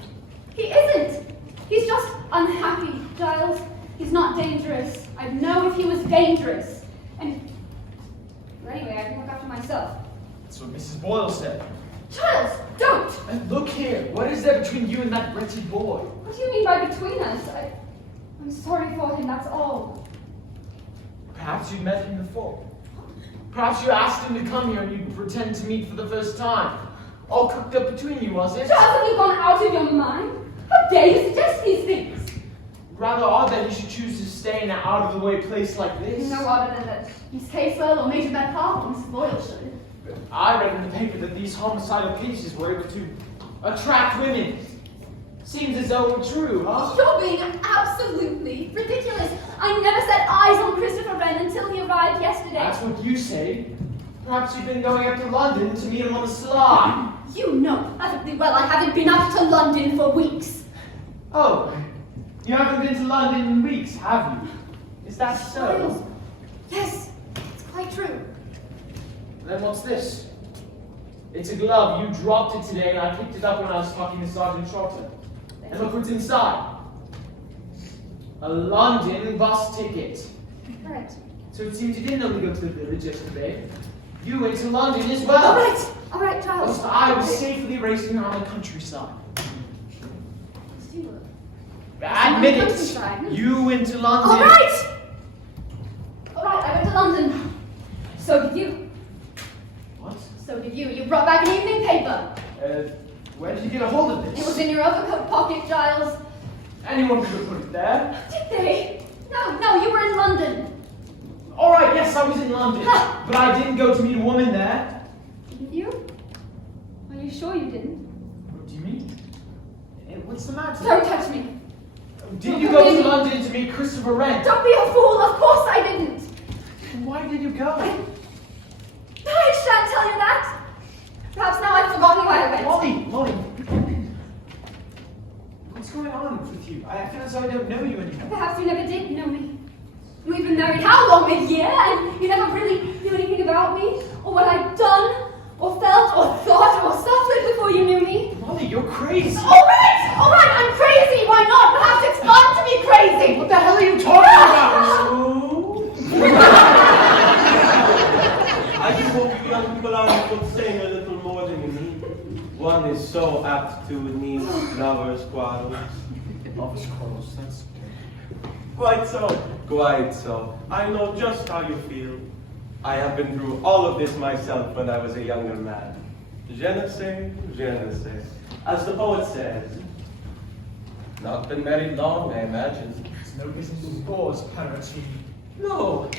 He isn't. He's just unhappy, Giles. He's not dangerous. I'd know if he was dangerous. And well, anyway, I can look after myself. That's what Mrs. Boyle said. Giles, don't! And look here, what is there between you and that wretched boy? What do you mean by between us? I'm sorry for him, that's all. Perhaps you'd met him before. Perhaps you asked him to come here and you'd pretend to meet for the first time. All cooked up between you, was it? Giles, have you gone out of your mind? How dare you suggest these things? Rather odd that he should choose to stay in an out-of-the-way place like this. No odder than that Miss Casewell or Major Metcalf or Mrs. Boyle should. I read in the paper that these homicidal cases were able to attract women. Seems as though it's true, huh? You're being absolutely ridiculous. I never set eyes on Christopher Wren until he arrived yesterday. That's what you say. Perhaps you've been going up to London to meet him on the sly. You know perfectly well I haven't been up to London for weeks. Oh, you haven't been to London in weeks, have you? Is that so? Yes, it's quite true. Then what's this? It's a glove. You dropped it today and I picked it up when I was talking to Sergeant Trotter. And look what's inside. A London bus ticket. Right. So it seems you didn't only go to the village yesterday. You went to London as well. All right, Giles. Whilst I was safely racing around the countryside. Stewart. Admit Countryside. it. You went to London. All right, I went to London. So did you. What? So did you. You brought back an evening paper. Where did you get a hold of this? It was in your overcoat pocket, Giles. Anyone could have put it there. Did they? No, you were in London. Alright, yes, I was in London. Ha! But I didn't go to meet a woman there. Didn't you? Are you sure you didn't? What do you mean? What's the matter? Don't touch me. Did you go to London to meet Christopher Wren? Don't be a fool. Of course I didn't. Why did you go? I shan't tell you that. Perhaps now I've forgotten why I went. Molly. What's going on with you? I feel as though I don't know you anymore. Perhaps you never did know me. We've been married how long? A year? And you never really knew anything about me? Or what I'd done? Or felt? Or thought? Or suffered before you knew me? Molly, you're crazy. Alright, I'm crazy. Why not? Perhaps it's fun to be crazy. What the hell are you talking about? I do hope you young people are both saying a little more than you need. One is so apt to need lovers' quarrels. Lovers' quarrels, that's... Quite so. I know just how you feel. I have been through all of this myself when I was a younger man. Je ne sais. As the poet says. Not been married long, I imagine. It's no business of yours, Paraty. No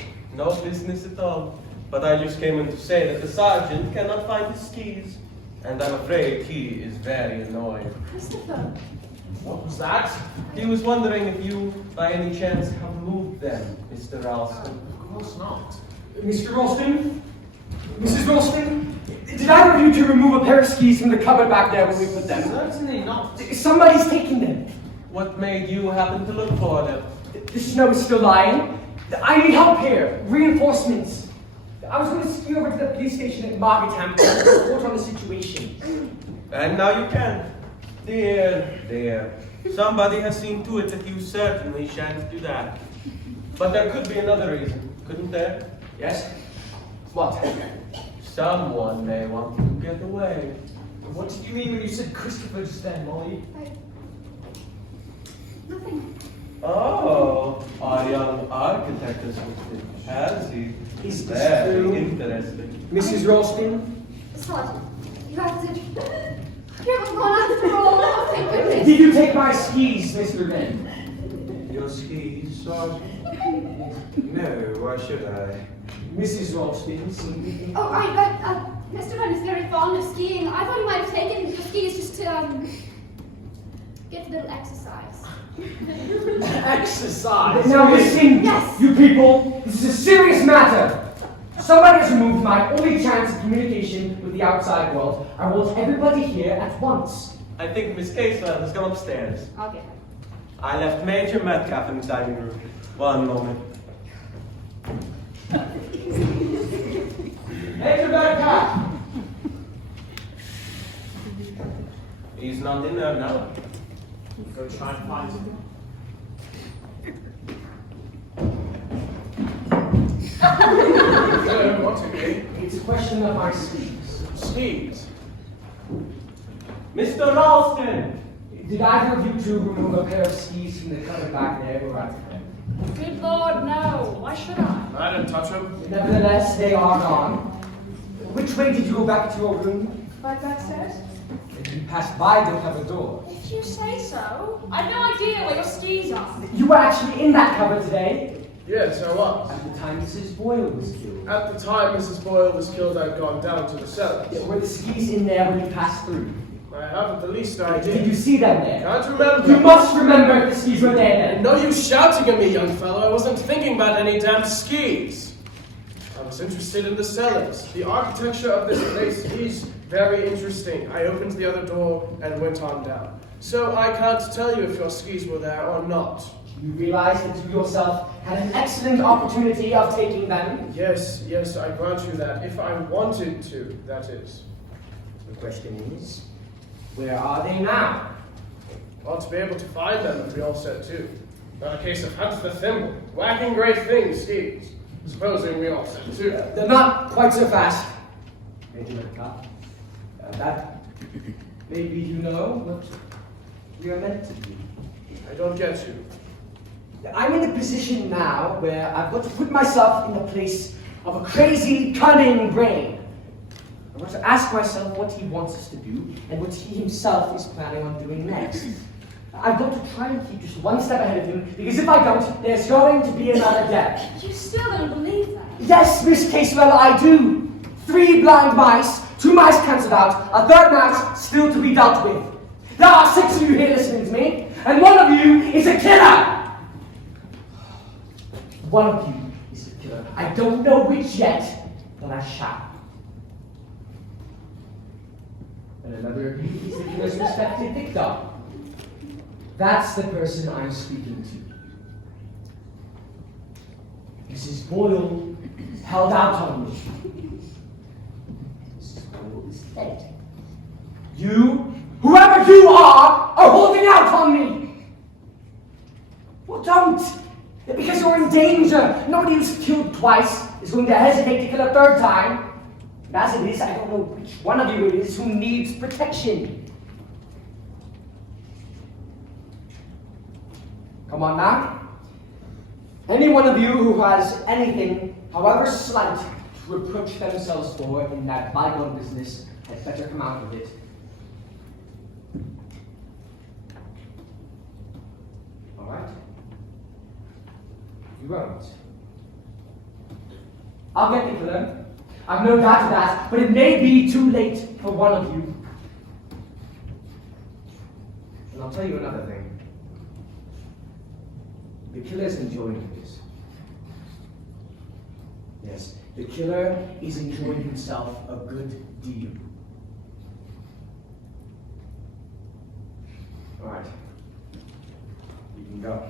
business at all. But I just came in to say that the sergeant cannot find his skis. And I'm afraid he is very annoyed. Christopher. What was that? He was wondering if you, by any chance, have moved them, Mr. Ralston. Of course not. Mr. Ralston? Mrs. Ralston? Did either of you two remove a pair of skis from the cupboard back there when we put them? Certainly not. Somebody's taking them. What made you happen to look for them? The snow is still lying. I need help here. Reinforcements. I was going to ski over to the police station at Margarethampton to report on the situation. And now you can. Dear. Somebody has seen to it that you certainly shan't do that. But there could be another reason, couldn't there? Yes? What? Someone may want to get away. What did you mean when you said Christopher just then, Molly? Nothing. Oh, our young architect has he? Is this Very true? interesting. Mrs. Ralston? Sergeant, you have to... You haven't gone after all. Oh, thank goodness. Did you take my skis, Mr. Wren? Your skis, Sergeant? No, why should I? Mrs. Ralston? Oh, right, but Mr. Wren is very fond of skiing. I thought he might have taken the skis just to, get a little exercise. Exercise? Now listen, Yes. you people, this is a serious matter. Somebody has removed my only chance of communication with the outside world. I want everybody here at once. I think Miss Casewell has gone upstairs. I'll get her. I left Major Metcalf in the dining room. One moment. Major Metcalf! He's not in there now. Go try and find him. What again? It's a question of my skis. Skis. Mr. Ralston! Did either of you two remove a pair of skis from the cupboard back there or at Good Lord, no. Why should I? I didn't touch him. Nevertheless, they are gone. Which way did you go back to your room? Right backstairs? You passed by the cupboard door. If you say so. I've no idea where your skis are. You were actually in that cupboard today. Yes, I was. At the time Mrs. Boyle was killed. At the time Mrs. Boyle was killed, I'd gone down to the cellars. Were the skis in there when you passed through? I haven't the least Did idea. you see them there? Can't remember. You must remember if the skis were there then. No use shouting at me, young fellow. I wasn't thinking about any damn skis. I was interested in the cellars. The architecture of this place is very interesting. I opened the other door and went on down. So I can't tell you if your skis were there or not. You realize that you yourself had an excellent opportunity of taking them? Yes, I grant you that. If I wanted to, that is. The question is, where are they now? Ought to be able to find them if we all set to. Not a case of Hans the Thimble, whacking great things, Steve. Supposing we all said too. They're not quite so fast. Major Metcalf. That maybe you know what we are meant to do. I don't get you. I'm in a position now where I've got to put myself in the place of a crazy, cunning brain. I want to ask myself what he wants us to do and what he himself is planning on doing next. I've got to try and keep just one step ahead of him, because if I don't, there's going to be another death. You still don't believe that? Yes, Miss Casewell, I do. 3 blind mice, 2 mice cancelled out, a 3rd mouse still to be dealt with. There are 6 of you here listening to me, and one of you is a killer. One of you is a killer. I don't know which yet, but I shall. And another of you is the killer's respected victim. That's the person I'm speaking to. Mrs. Boyle held out on me. Mrs. Boyle is dead. You, whoever you are holding out on me. Well, don't. Because you're in danger. Nobody who's killed twice is going to hesitate to kill a 3rd time. And as it is, I don't know which one of you it is who needs protection. Come on now. Any one of you who has anything, however slight, to reproach themselves for in that bygone business had better come out of it. All right? You won't. I'll get the killer. I've no doubt of that, but it may be too late for one of you. And I'll tell you another thing. The killer's enjoying this. Yes, the killer is enjoying himself a good deal. All right. You can go.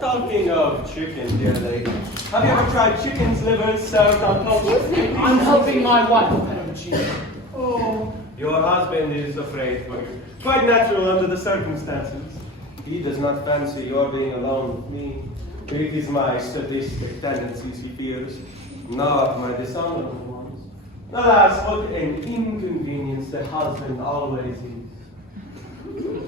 Talking of chicken, dear lady, have you ever tried chicken's liver served on toast? I'm helping my wife, Fettuccine. Oh, your husband is afraid for you. Quite natural under the circumstances. He does not fancy your being alone with me. It is my sadistic tendencies he fears, not my dishonorable ones. Alas, what an inconvenience the husband always is.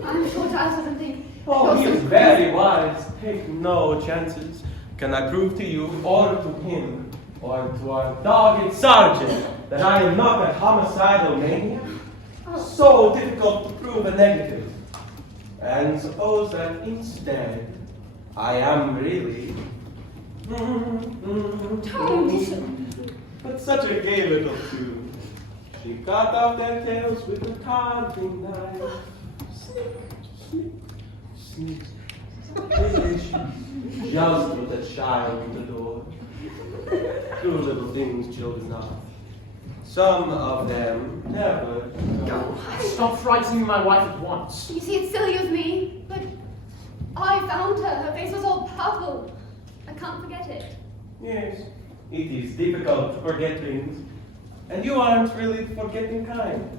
I'm sure Giles doesn't think. Oh, he is very wise. Take no chances. Can I prove to you, or to him, or to our dogged sergeant, that I am not a homicidal maniac? So difficult to prove a negative. And suppose that instead, I am really... But such a gay little tune. She cut off their tails with a carving knife. Snip, snip, snip. Just what a child would adore. True little things children are. Some of them never know. Stop frightening my wife at once. You see, it's silly of me, but I found her. Her face was all purple. I can't forget it. Yes, it is difficult to forget things. And you aren't really the forgetting kind.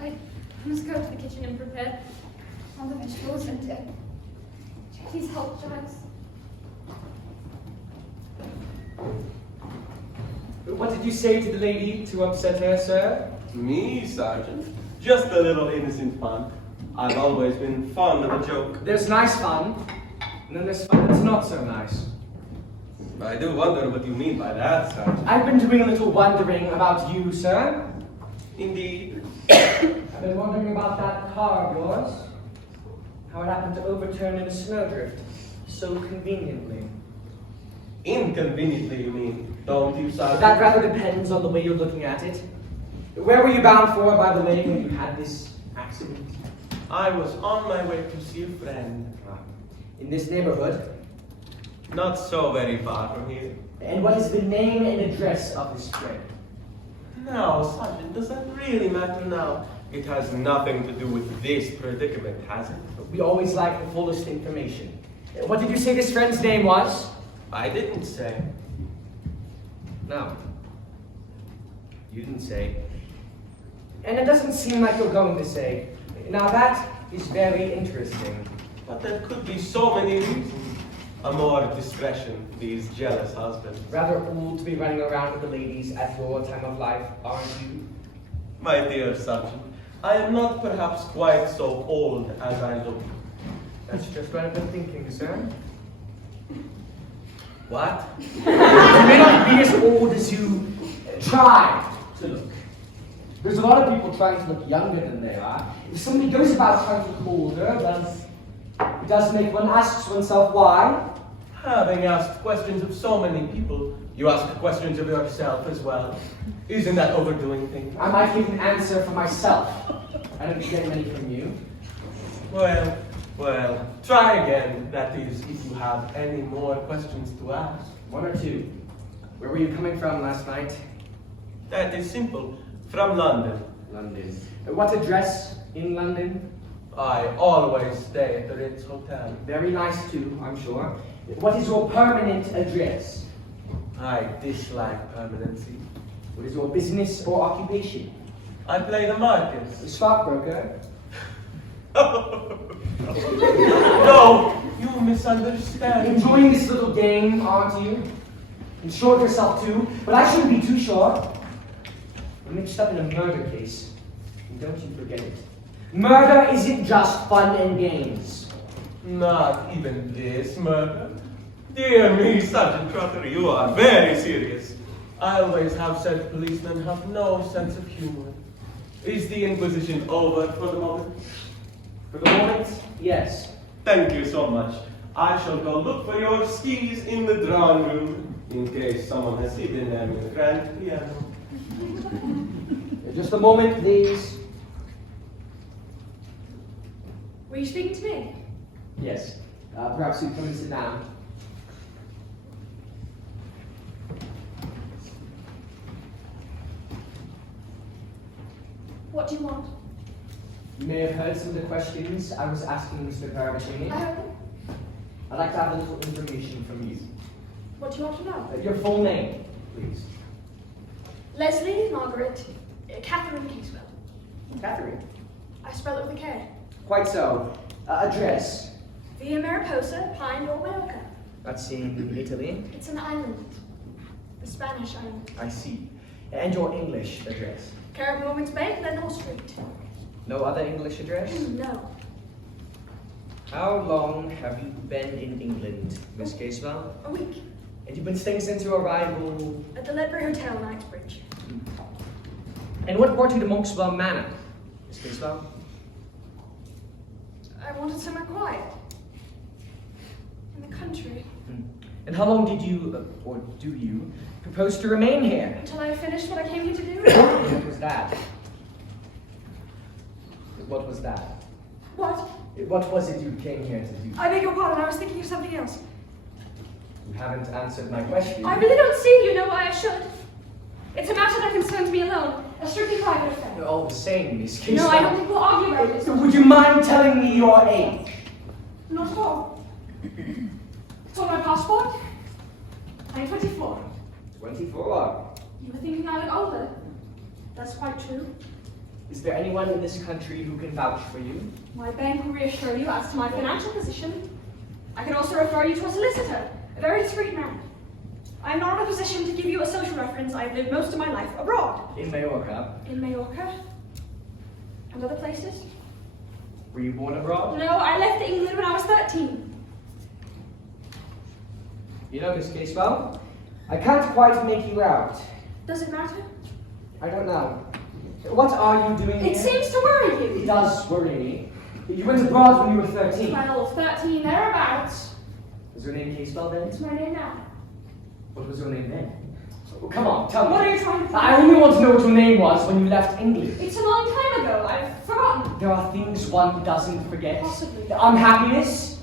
I must go to the kitchen and prepare all the vegetables and please help, Giles. What did you say to the lady to upset her, sir? Me, Sergeant? Just a little innocent fun. I've always been fond of a joke. There's nice fun, and then there's fun that's not so nice. I do wonder what you mean by that, Sergeant. I've been doing a little wondering about you, sir. Indeed. I've been wondering about that car of yours. How it happened to overturn in a snowdrift so conveniently. Inconveniently, you mean, don't you, Sergeant? That rather depends on the way you're looking at it. Where were you bound for, by the way, when you had this accident? I was on my way to see a friend. In this neighborhood? Not so very far from here. And what is the name and address of this friend? No, Sergeant, does that really matter now? It has nothing to do with this predicament, has it? We always like the fullest information. What did you say this friend's name was? I didn't say. No. You didn't say. And it doesn't seem like you're going to say. Now that is very interesting. But there could be so many reasons. A more discretion, these jealous husbands. Rather old to be running around with the ladies at your time of life, aren't you? My dear Sergeant, I am not perhaps quite so old as I look. That's just what I've been thinking, sir. What? You may not be as old as you try to look. There's a lot of people trying to look younger than they are. If somebody goes about trying to look older, well, it does make one ask oneself why. Having asked questions of so many people, you ask questions of yourself as well. Isn't that overdoing things? I might give an answer for myself. I don't get many from you. Well, try again. That is, if you have any more questions to ask. One or two. Where were you coming from last night? That is simple. From London. London. What address in London? I always stay at the Ritz Hotel. Very nice too, I'm sure. What is your permanent address? I dislike permanency. What is your business or occupation? I play the markets. A stockbroker? No, you misunderstand. Enjoying this little game, aren't you? And short yourself too, but I shouldn't be too short. You're mixed up in a murder case, and don't you forget it. Murder isn't just fun and games. Not even this murder. Dear me, Sergeant Trotter, you are very serious. I always have said policemen have no sense of humor. Is the Inquisition over for the moment? For the moment, yes. Thank you so much. I shall go look for your skis in the drawing room, in case someone has hidden them in the grand piano. Just a moment, please. Were you speaking to me? Yes. Perhaps you come and sit down. What do you want? You may have heard some of the questions I was asking Mr. Parabatini. I heard them. I'd like to have a little information from you. What do you want to know? Your full name, please. Leslie Margaret Catherine Casewell. Catherine. I spell it with a K. Quite so. Address. Via Mariposa, Pine or Mallorca. That's in Italy. It's an island. A Spanish island. I see. And your English address. Carrot Morgan's Bay, Glenmore Street. No other English address? No. How long have you been in England, Miss Casewell? A week. And you've been staying since your arrival? At the Ledbury Hotel, Knightsbridge. And what brought you to Monkswell Manor, Miss Casewell? I wanted somewhere quiet. In the country. And how long did you, or do you, propose to remain here? Until I finished what I came here to do. What was that? What was that? What? What was it you came here to do? I beg your pardon, I was thinking of something else. You haven't answered my question. I really don't see, you know why I should. It's a matter that concerns me alone. A strictly private affair. You're all the same, Miss Casewell. No, I don't think we'll argue about this. Would you mind telling me your age? Not at all. It's on my passport. I'm 24. 24. You were thinking I look older. That's quite true. Is there anyone in this country who can vouch for you? My bank will reassure you as to my financial position. I can also refer you to a solicitor, a very discreet man. I'm not in a position to give you a social reference. I've lived most of my life abroad. In Mallorca. In Mallorca. And other places. Were you born abroad? No, I left England when I was 13. You know, Miss Casewell, I can't quite make you out. Does it matter? I don't know. What are you doing here? It seems to worry you. It does worry me. You went abroad when you were 13. Well, 13, thereabouts. Was your name Casewell then? It's my name now. What was your name then? Oh, come on, tell me. What are you trying to I only want to know what your name was when you left England. It's a long time ago. I've forgotten. There are things one doesn't forget. Possibly. Unhappiness.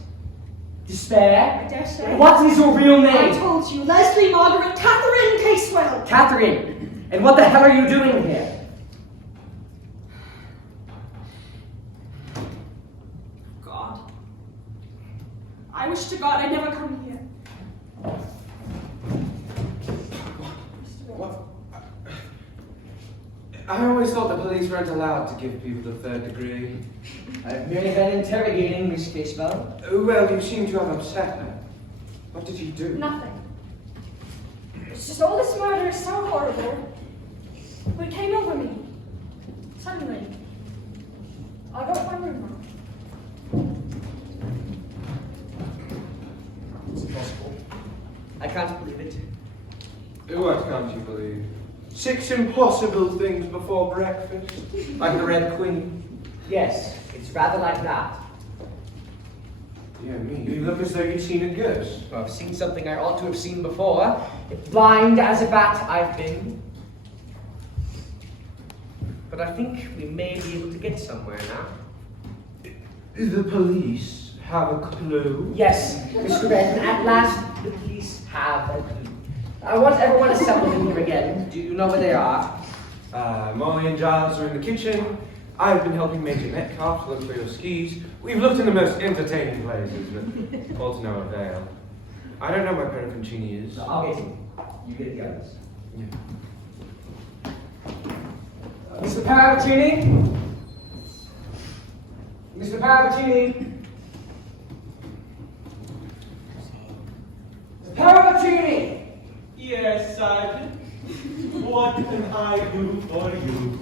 Despair. I dare say. What is your real name? I told you. Leslie Margaret Catherine Casewell. Catherine. And what the hell are you doing here? God. I wish to God I'd never come here. What? I always thought the police weren't allowed to give people the third degree. I've merely been interrogating Miss Casewell. Well, you seem to have upset her. What did you do? Nothing. It's just all this murder is so horrible. It came over me. Suddenly. I'll go to my room now. Is it possible? I can't believe it. What can't you believe? 6 impossible things before breakfast? Like the Red Queen? Yes, it's rather like that. Dear me, you look as though you'd seen a ghost. Well, I've seen something I ought to have seen before. Blind as a bat I've been. But I think we may be able to get somewhere now. The police have a clue? Yes, Mr. Redden, at last the police have a clue. I want everyone assembled in here again. Do you know where they are? Molly and Giles are in the kitchen. I've been helping Major Metcalf look for your skis. We've looked in the most entertaining places, but all to no avail. I don't know where Peroconcini is. So I'll get him. You get the others. Yeah. Mr. Peroconcini? Mr. Peroconcini? Peroconcini! Yes, Sergeant. What can I do for you?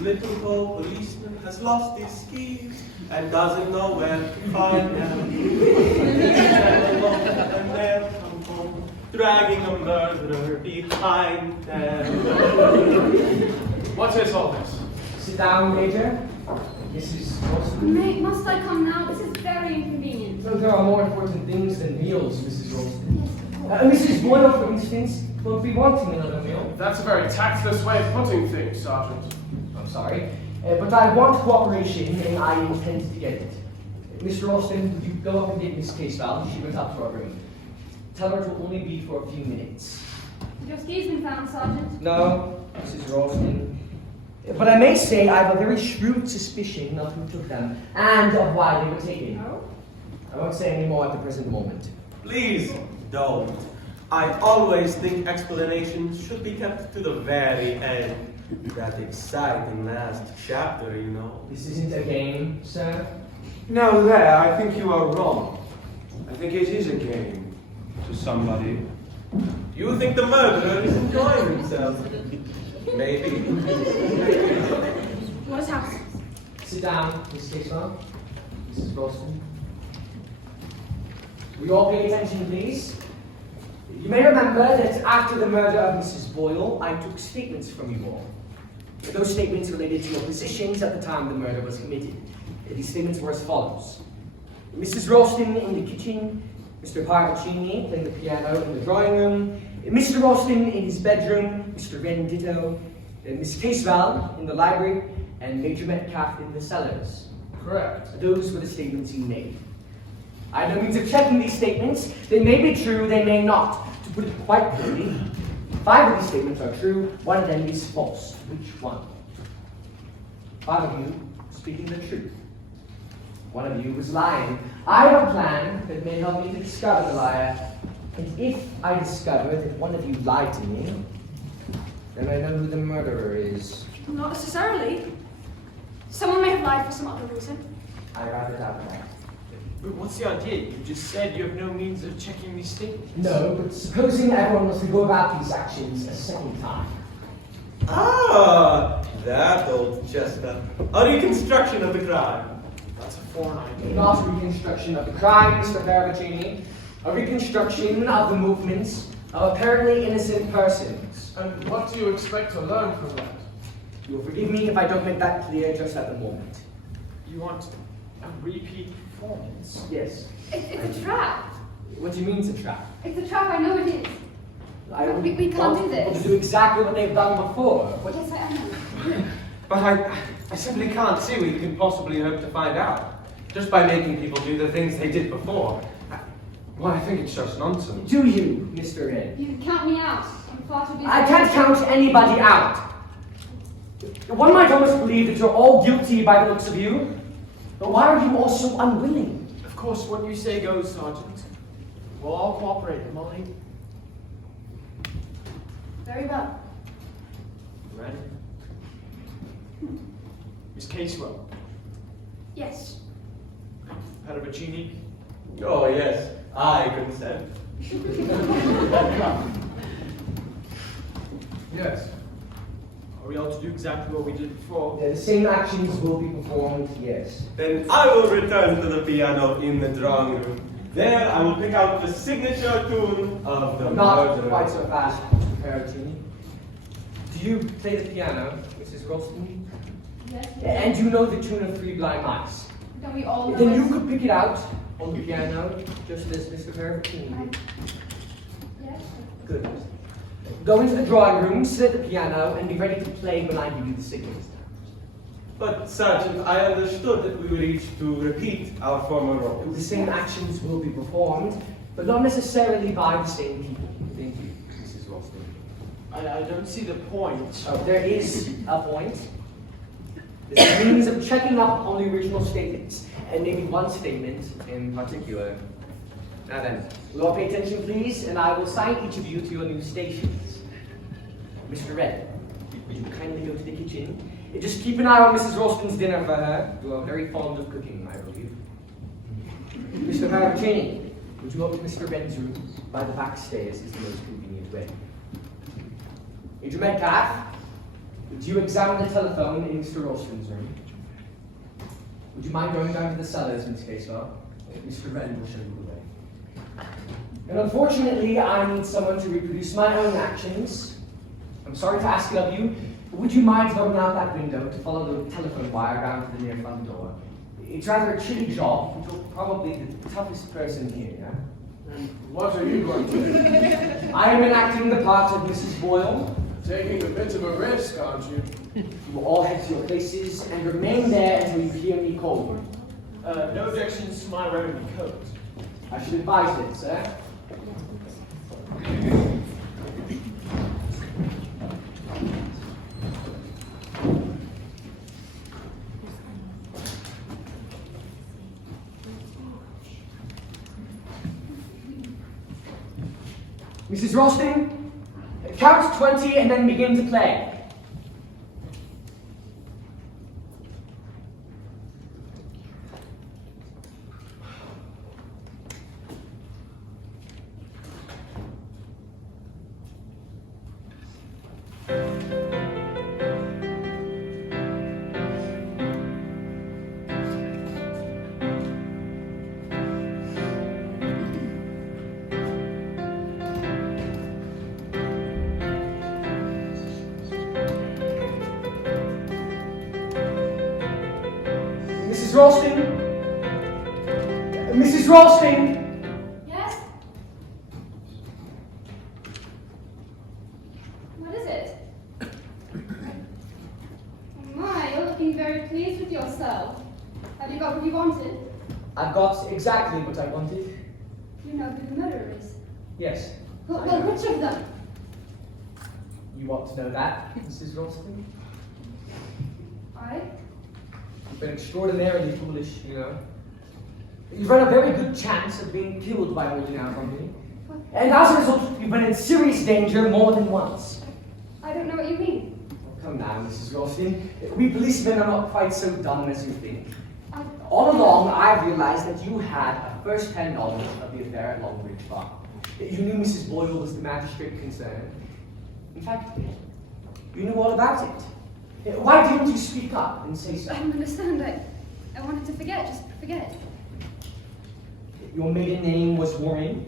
Little Bo policeman has lost his skis and doesn't know where to find them. He's alone and they'll come home, dragging a murderer behind them. What is all this? Sit down, Major. This is Ralston. Mate, must I come now? This is very inconvenient. So there are more important things than meals, Mrs. Ralston. Mrs. Boyle, for instance, won't be wanting another meal. That's a very tactless way of putting things, Sergeant. I'm sorry, but I want cooperation and I intend to get it. Mr. Ralston, would you go up and get Miss Casewell? She went up to our room. Tell her it will only be for a few minutes. Have your skis been found, Sergeant? No, Mrs. Ralston. But I may say I have a very shrewd suspicion of who took them and of why they were taken. Oh? I won't say any more at the present moment. Please don't. I always think explanations should be kept to the very end. That exciting last chapter, you know. This isn't a game, sir. No, there, I think you are wrong. I think it is a game to somebody. You think the murderer is enjoying himself? Maybe. What has happened? Sit down, Miss Casewell. Mrs. Ralston. Will you all pay attention, please? You may remember that after the murder of Mrs. Boyle, I took statements from you all. Those statements related to your positions at the time the murder was committed. These statements were as follows. Mrs. Ralston in the kitchen, Mr. Peroconcini playing the piano in the drawing room, Mr. Ralston in his bedroom, Mr. Wren ditto, Miss Casewell in the library, and Major Metcalf in the cellars. Correct. Those were the statements you made. I have no means of checking these statements. They may be true, they may not. To put it quite clearly, 5 of these statements are true, 1 of them is false. Which one? 5 of you speaking the truth. 1 of you was lying. I have a plan that may help me to discover the liar. And if I discover that 1 of you lied to me, then I know who the murderer is. Not necessarily. Someone may have lied for some other reason. I rather doubt that. But what's the idea? You just said you have no means of checking these statements. No, but supposing everyone was to go about these actions a second time. Ah, that old chestnut. A reconstruction of the crime. That's a foreign idea. Not a reconstruction of the crime, Mr. Peroconcini. A reconstruction of the movements of apparently innocent persons. And what do you expect to learn from that? You will forgive me if I don't make that clear just at the moment. You want a repeat performance? Yes. It's a trap. What do you mean it's a trap? It's a trap, I know it is. We can't want do this. people to do exactly what they've done before. What? Yes, I know. But I simply can't see what you can possibly hope to find out. Just by making people do the things they did before. Well, I think it's just nonsense. Do you, Mr. Ed? You count me out. I'm far too busy. I can't count anybody out. One might almost believe that you're all guilty by the looks of you. But why are you all so unwilling? Of course, what you say goes, Sergeant. We'll all cooperate, Molly. Very well. Ready? Miss Casewell. Yes. Parabacini? Oh, yes, I consent. Yes. Are we all to do exactly what we did before? The same actions will be performed, yes. Then I will return to the piano in the drawing room. There I will pick out the signature tune of the Not murderer. quite so fast, Mr. Perugini. Do you play the piano, Mrs. Ralston? Yes. And you know the tune of Three Blind Mice? Don't we all know Then it? you could pick it out on the piano, just as Mr. Perugini. Yes. Good. Go into the drawing room, sit at the piano, and be ready to play when I give you the signals. But, Sergeant, I understood that we were each to repeat our former roles. The same actions will be performed, but not necessarily by the same people. Thank you, Mrs. Ralston. I don't see the point. Oh, there is a point. This means of checking up on the original statements, and maybe one statement in particular. Now then, will you all pay attention, please, and I will assign each of you to your new stations. Mr. Red, would you kindly go to the kitchen? Just keep an eye on Mrs. Ralston's dinner for her. You are very fond of cooking, I believe. Mr. Parabacini, would you open Mr. Red's room by the back stairs is the most convenient way. Major Metcalf, would you examine the telephone in Mr. Ralston's room? Would you mind going down to the cellars, Miss Casewell? Mr. Red will show you the way. And unfortunately, I need someone to reproduce my own actions. I'm sorry to ask it of you, but would you mind going out that window to follow the telephone wire down to the near front door? It's rather a tricky job, but you're probably the toughest person here, yeah? And what are you going to do? I am enacting the part of Mrs. Boyle. Taking a bit of a risk, aren't you? You will all head to your places and remain there until you hear me call you. No objections to my remedy code. I should advise it, sir. Mrs. Ralston, count 20 and then begin to play. Mrs. Ralston? Mrs. Ralston? Yes? What is it? Oh my, you're looking very pleased with yourself. Have you got what you wanted? I've got exactly what I wanted. You know who the murderer is. Yes. Well, which of them? You want to know that, Mrs. Ralston? I? You've been extraordinarily foolish, you know. You've run a very good chance of being killed by holding out on me. And as a result, you've been in serious danger more than once. I don't know what you mean. Oh, come now, Mrs. Ralston. We policemen are not quite so dumb as you think. All along, I've realized that you had a first-hand knowledge of the affair at Longbridge Farm. You knew Mrs. Boyle was the magistrate concerned. In fact, you knew all about it. Why didn't you speak up and say so? I don't understand. I wanted to forget, just forget. Your maiden name was Warren?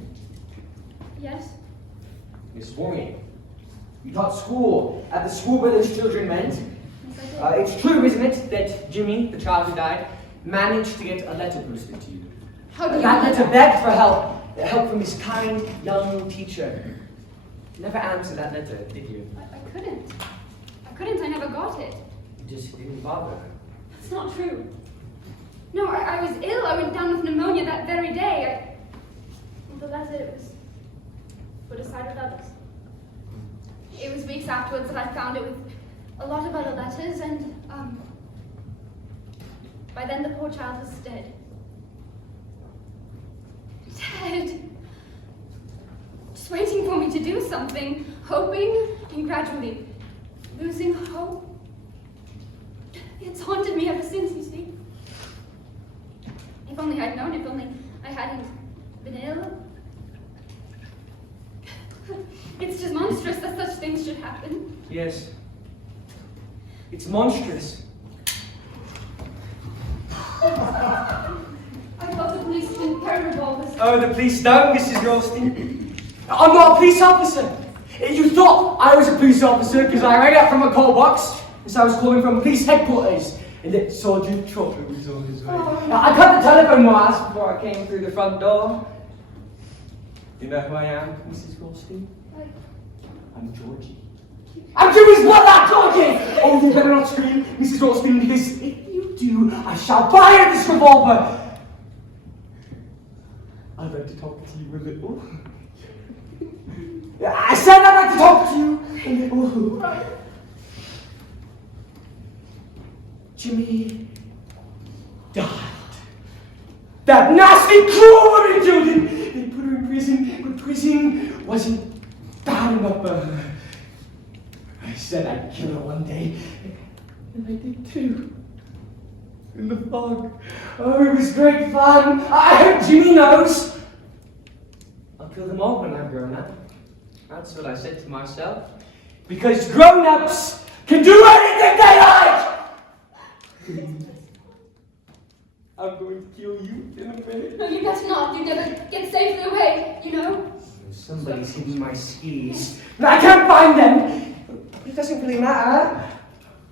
Yes? Miss Warren. You taught school at the school where those children went. Yes, I did. It's true, isn't it, that Jimmy, the child who died, managed to get a letter posted to you? How do you That know letter that? begged for help from his kind young teacher. You never answered that letter, did you? I couldn't. I never got it. You just didn't bother. That's not true. No, I was ill. I went down with pneumonia that very day. The letter was put aside with others. It was weeks afterwards that I found it with a lot of other letters, and by then the poor child was dead. Dead. Just waiting for me to do something, hoping, and gradually losing hope. It's haunted me ever since, you see. hadn't been ill. It's just monstrous that such things should happen. Yes. It's monstrous. I thought the police didn't carry revolvers. Oh, the police don't, Mrs. Ralston. I'm not a police officer. You thought I was a police officer because I rang out from a call box as I was calling from police headquarters. And that Sergeant Trotter was on his way. I cut the telephone wires before I came through the front door. You know who I am, Mrs. Ralston? I'm Georgie. I'm Jimmy's brother, Georgie! Oh, you better not scream, Mrs. Ralston, because if you do, I shall fire this revolver. I'd like to talk to you a little. I said I'd like to talk to you a little. Jimmy died. That nasty, cruel woman killed him. They put her in prison, but prison wasn't bad enough for her. I said I'd kill her one day, and I did too. In the fog. Oh, it was great fun. I hope Jimmy knows. I'll kill them all when I've grown up. That's what I said to myself. Because grown-ups can do anything they like! I'm going to kill you in a minute. No, you better not. You'd never get safely away, you know? Somebody's hidden my skis. I can't find them! But it doesn't really matter.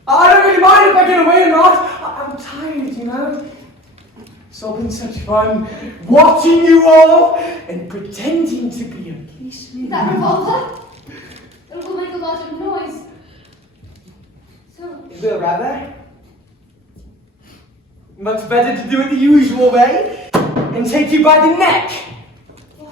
I don't really mind if I get away or not. I'm tired, you know? It's all been such fun watching you all and pretending to be a policeman. That revolver? It will make a lot of noise. So, It will, rather. Much better to do it the usual way and take you by the neck.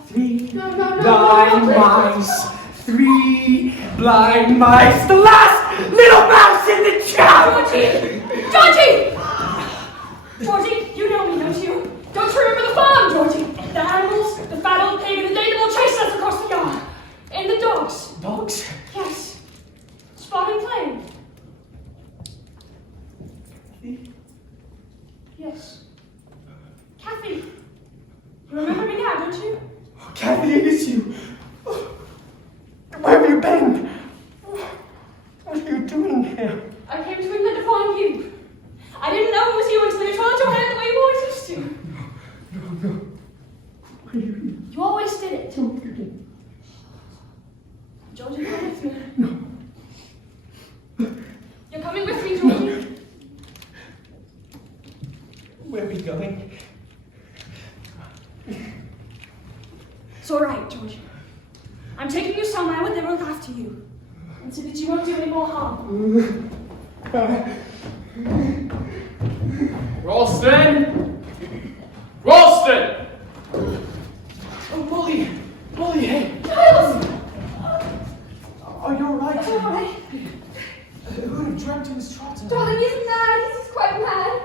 3 blind mice. 3 blind mice. The last little mouse in the jar. Georgie! Georgie, you know me, don't you? Don't you remember the farm, Georgie? The animals, the fat old pig, and the day that will chase us across the yard. And the dogs. Dogs? Yes. Spot and Plain. Yes. Kathy. You remember me now, don't you? Oh, Kathy, I miss you. Where have you been? What are you doing here? I came to England to find you. I didn't know it was you until you turned your head the way you always used to. No. You always did it. Don't you do. Georgie, come with me. No. You're coming with me, Georgie. Where are we going? It's all right, Georgie. I'm taking you somewhere where they won't look after you, and so that you won't do any more harm. Ralston! Ralston! Oh, Molly! Molly, hey! Giles! Are you alright? I'm all right. Who would have dreamt he was Trotter? Darling, he's mad. He's quite mad.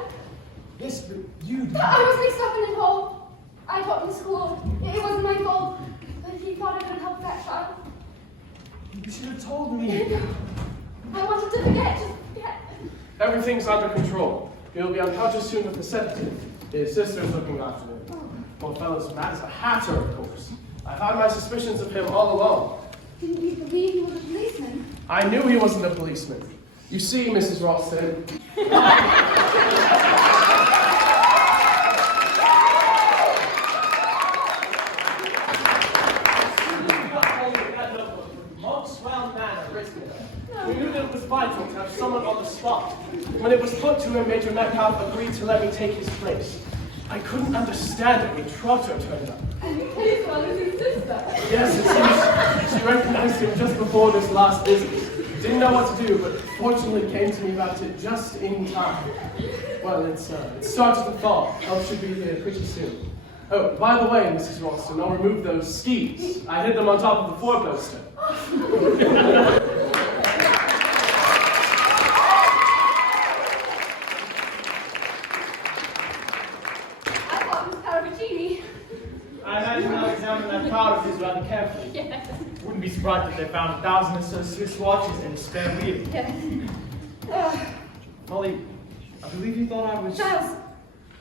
Yes, but you... I was mixed up in it all. I taught in school. It wasn't my fault. But he thought I could help that child. You should have told me. I wanted to forget. Just forget. Everything's under control. He'll be unconscious soon with the sedative. His sister's looking after him. Poor fellow's mad as a hatter, of course. I've had my suspicions of him all along. Didn't you believe he was a policeman? I knew he wasn't a policeman. You see, Mrs. Ralston. We knew that it was vital to have someone on the spot. When it was put to him, Major Metcalf agreed to let me take his place. I couldn't understand it when Trotter turned up. And his one is his sister. Yes, it seems she recognized him just before this last visit. Didn't know what to do, but fortunately came to me about it just in time. Well, it started to thaw. Help should be here pretty soon. Oh, by the way, Mrs. Ralston, I'll remove those skis. I hid them on top of the four-poster. I thought it was Carabicini. I imagine they'll examine that card of his rather carefully. Yes. Wouldn't be surprised if they found 1,000 or so Swiss watches in a spare wheel. Yes. Molly, I believe you thought I was... Giles,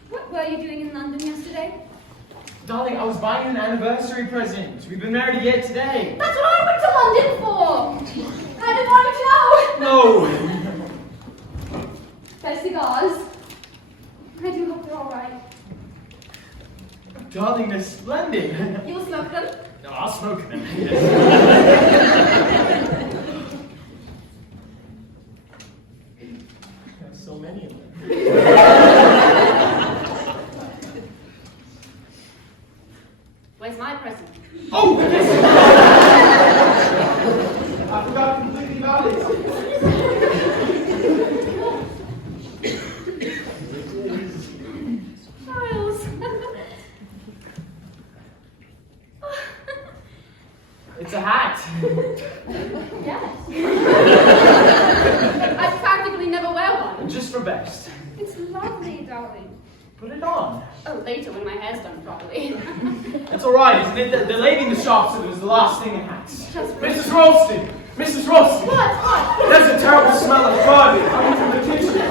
what were you doing in London yesterday? Darling, I was buying an anniversary present. We've been married a year today. That's what I went to London for! I didn't want you to know! No! They're cigars. I do hope they're alright. Darling, they're splendid. You'll smoke them? No, I'll smoke them. There's so many of them. Where's my present? Oh! I forgot completely about it. Charles. It's a hat. Yes. I practically never wear one. Just for best. It's lovely, darling. Put it on. Oh, later when my hair's done properly. It's alright, isn't it? The lady in the shop said it was the last thing in hats. Just Mrs. Ralston! Mrs. Ralston! What? There's a terrible smell of garbage coming from the kitchen.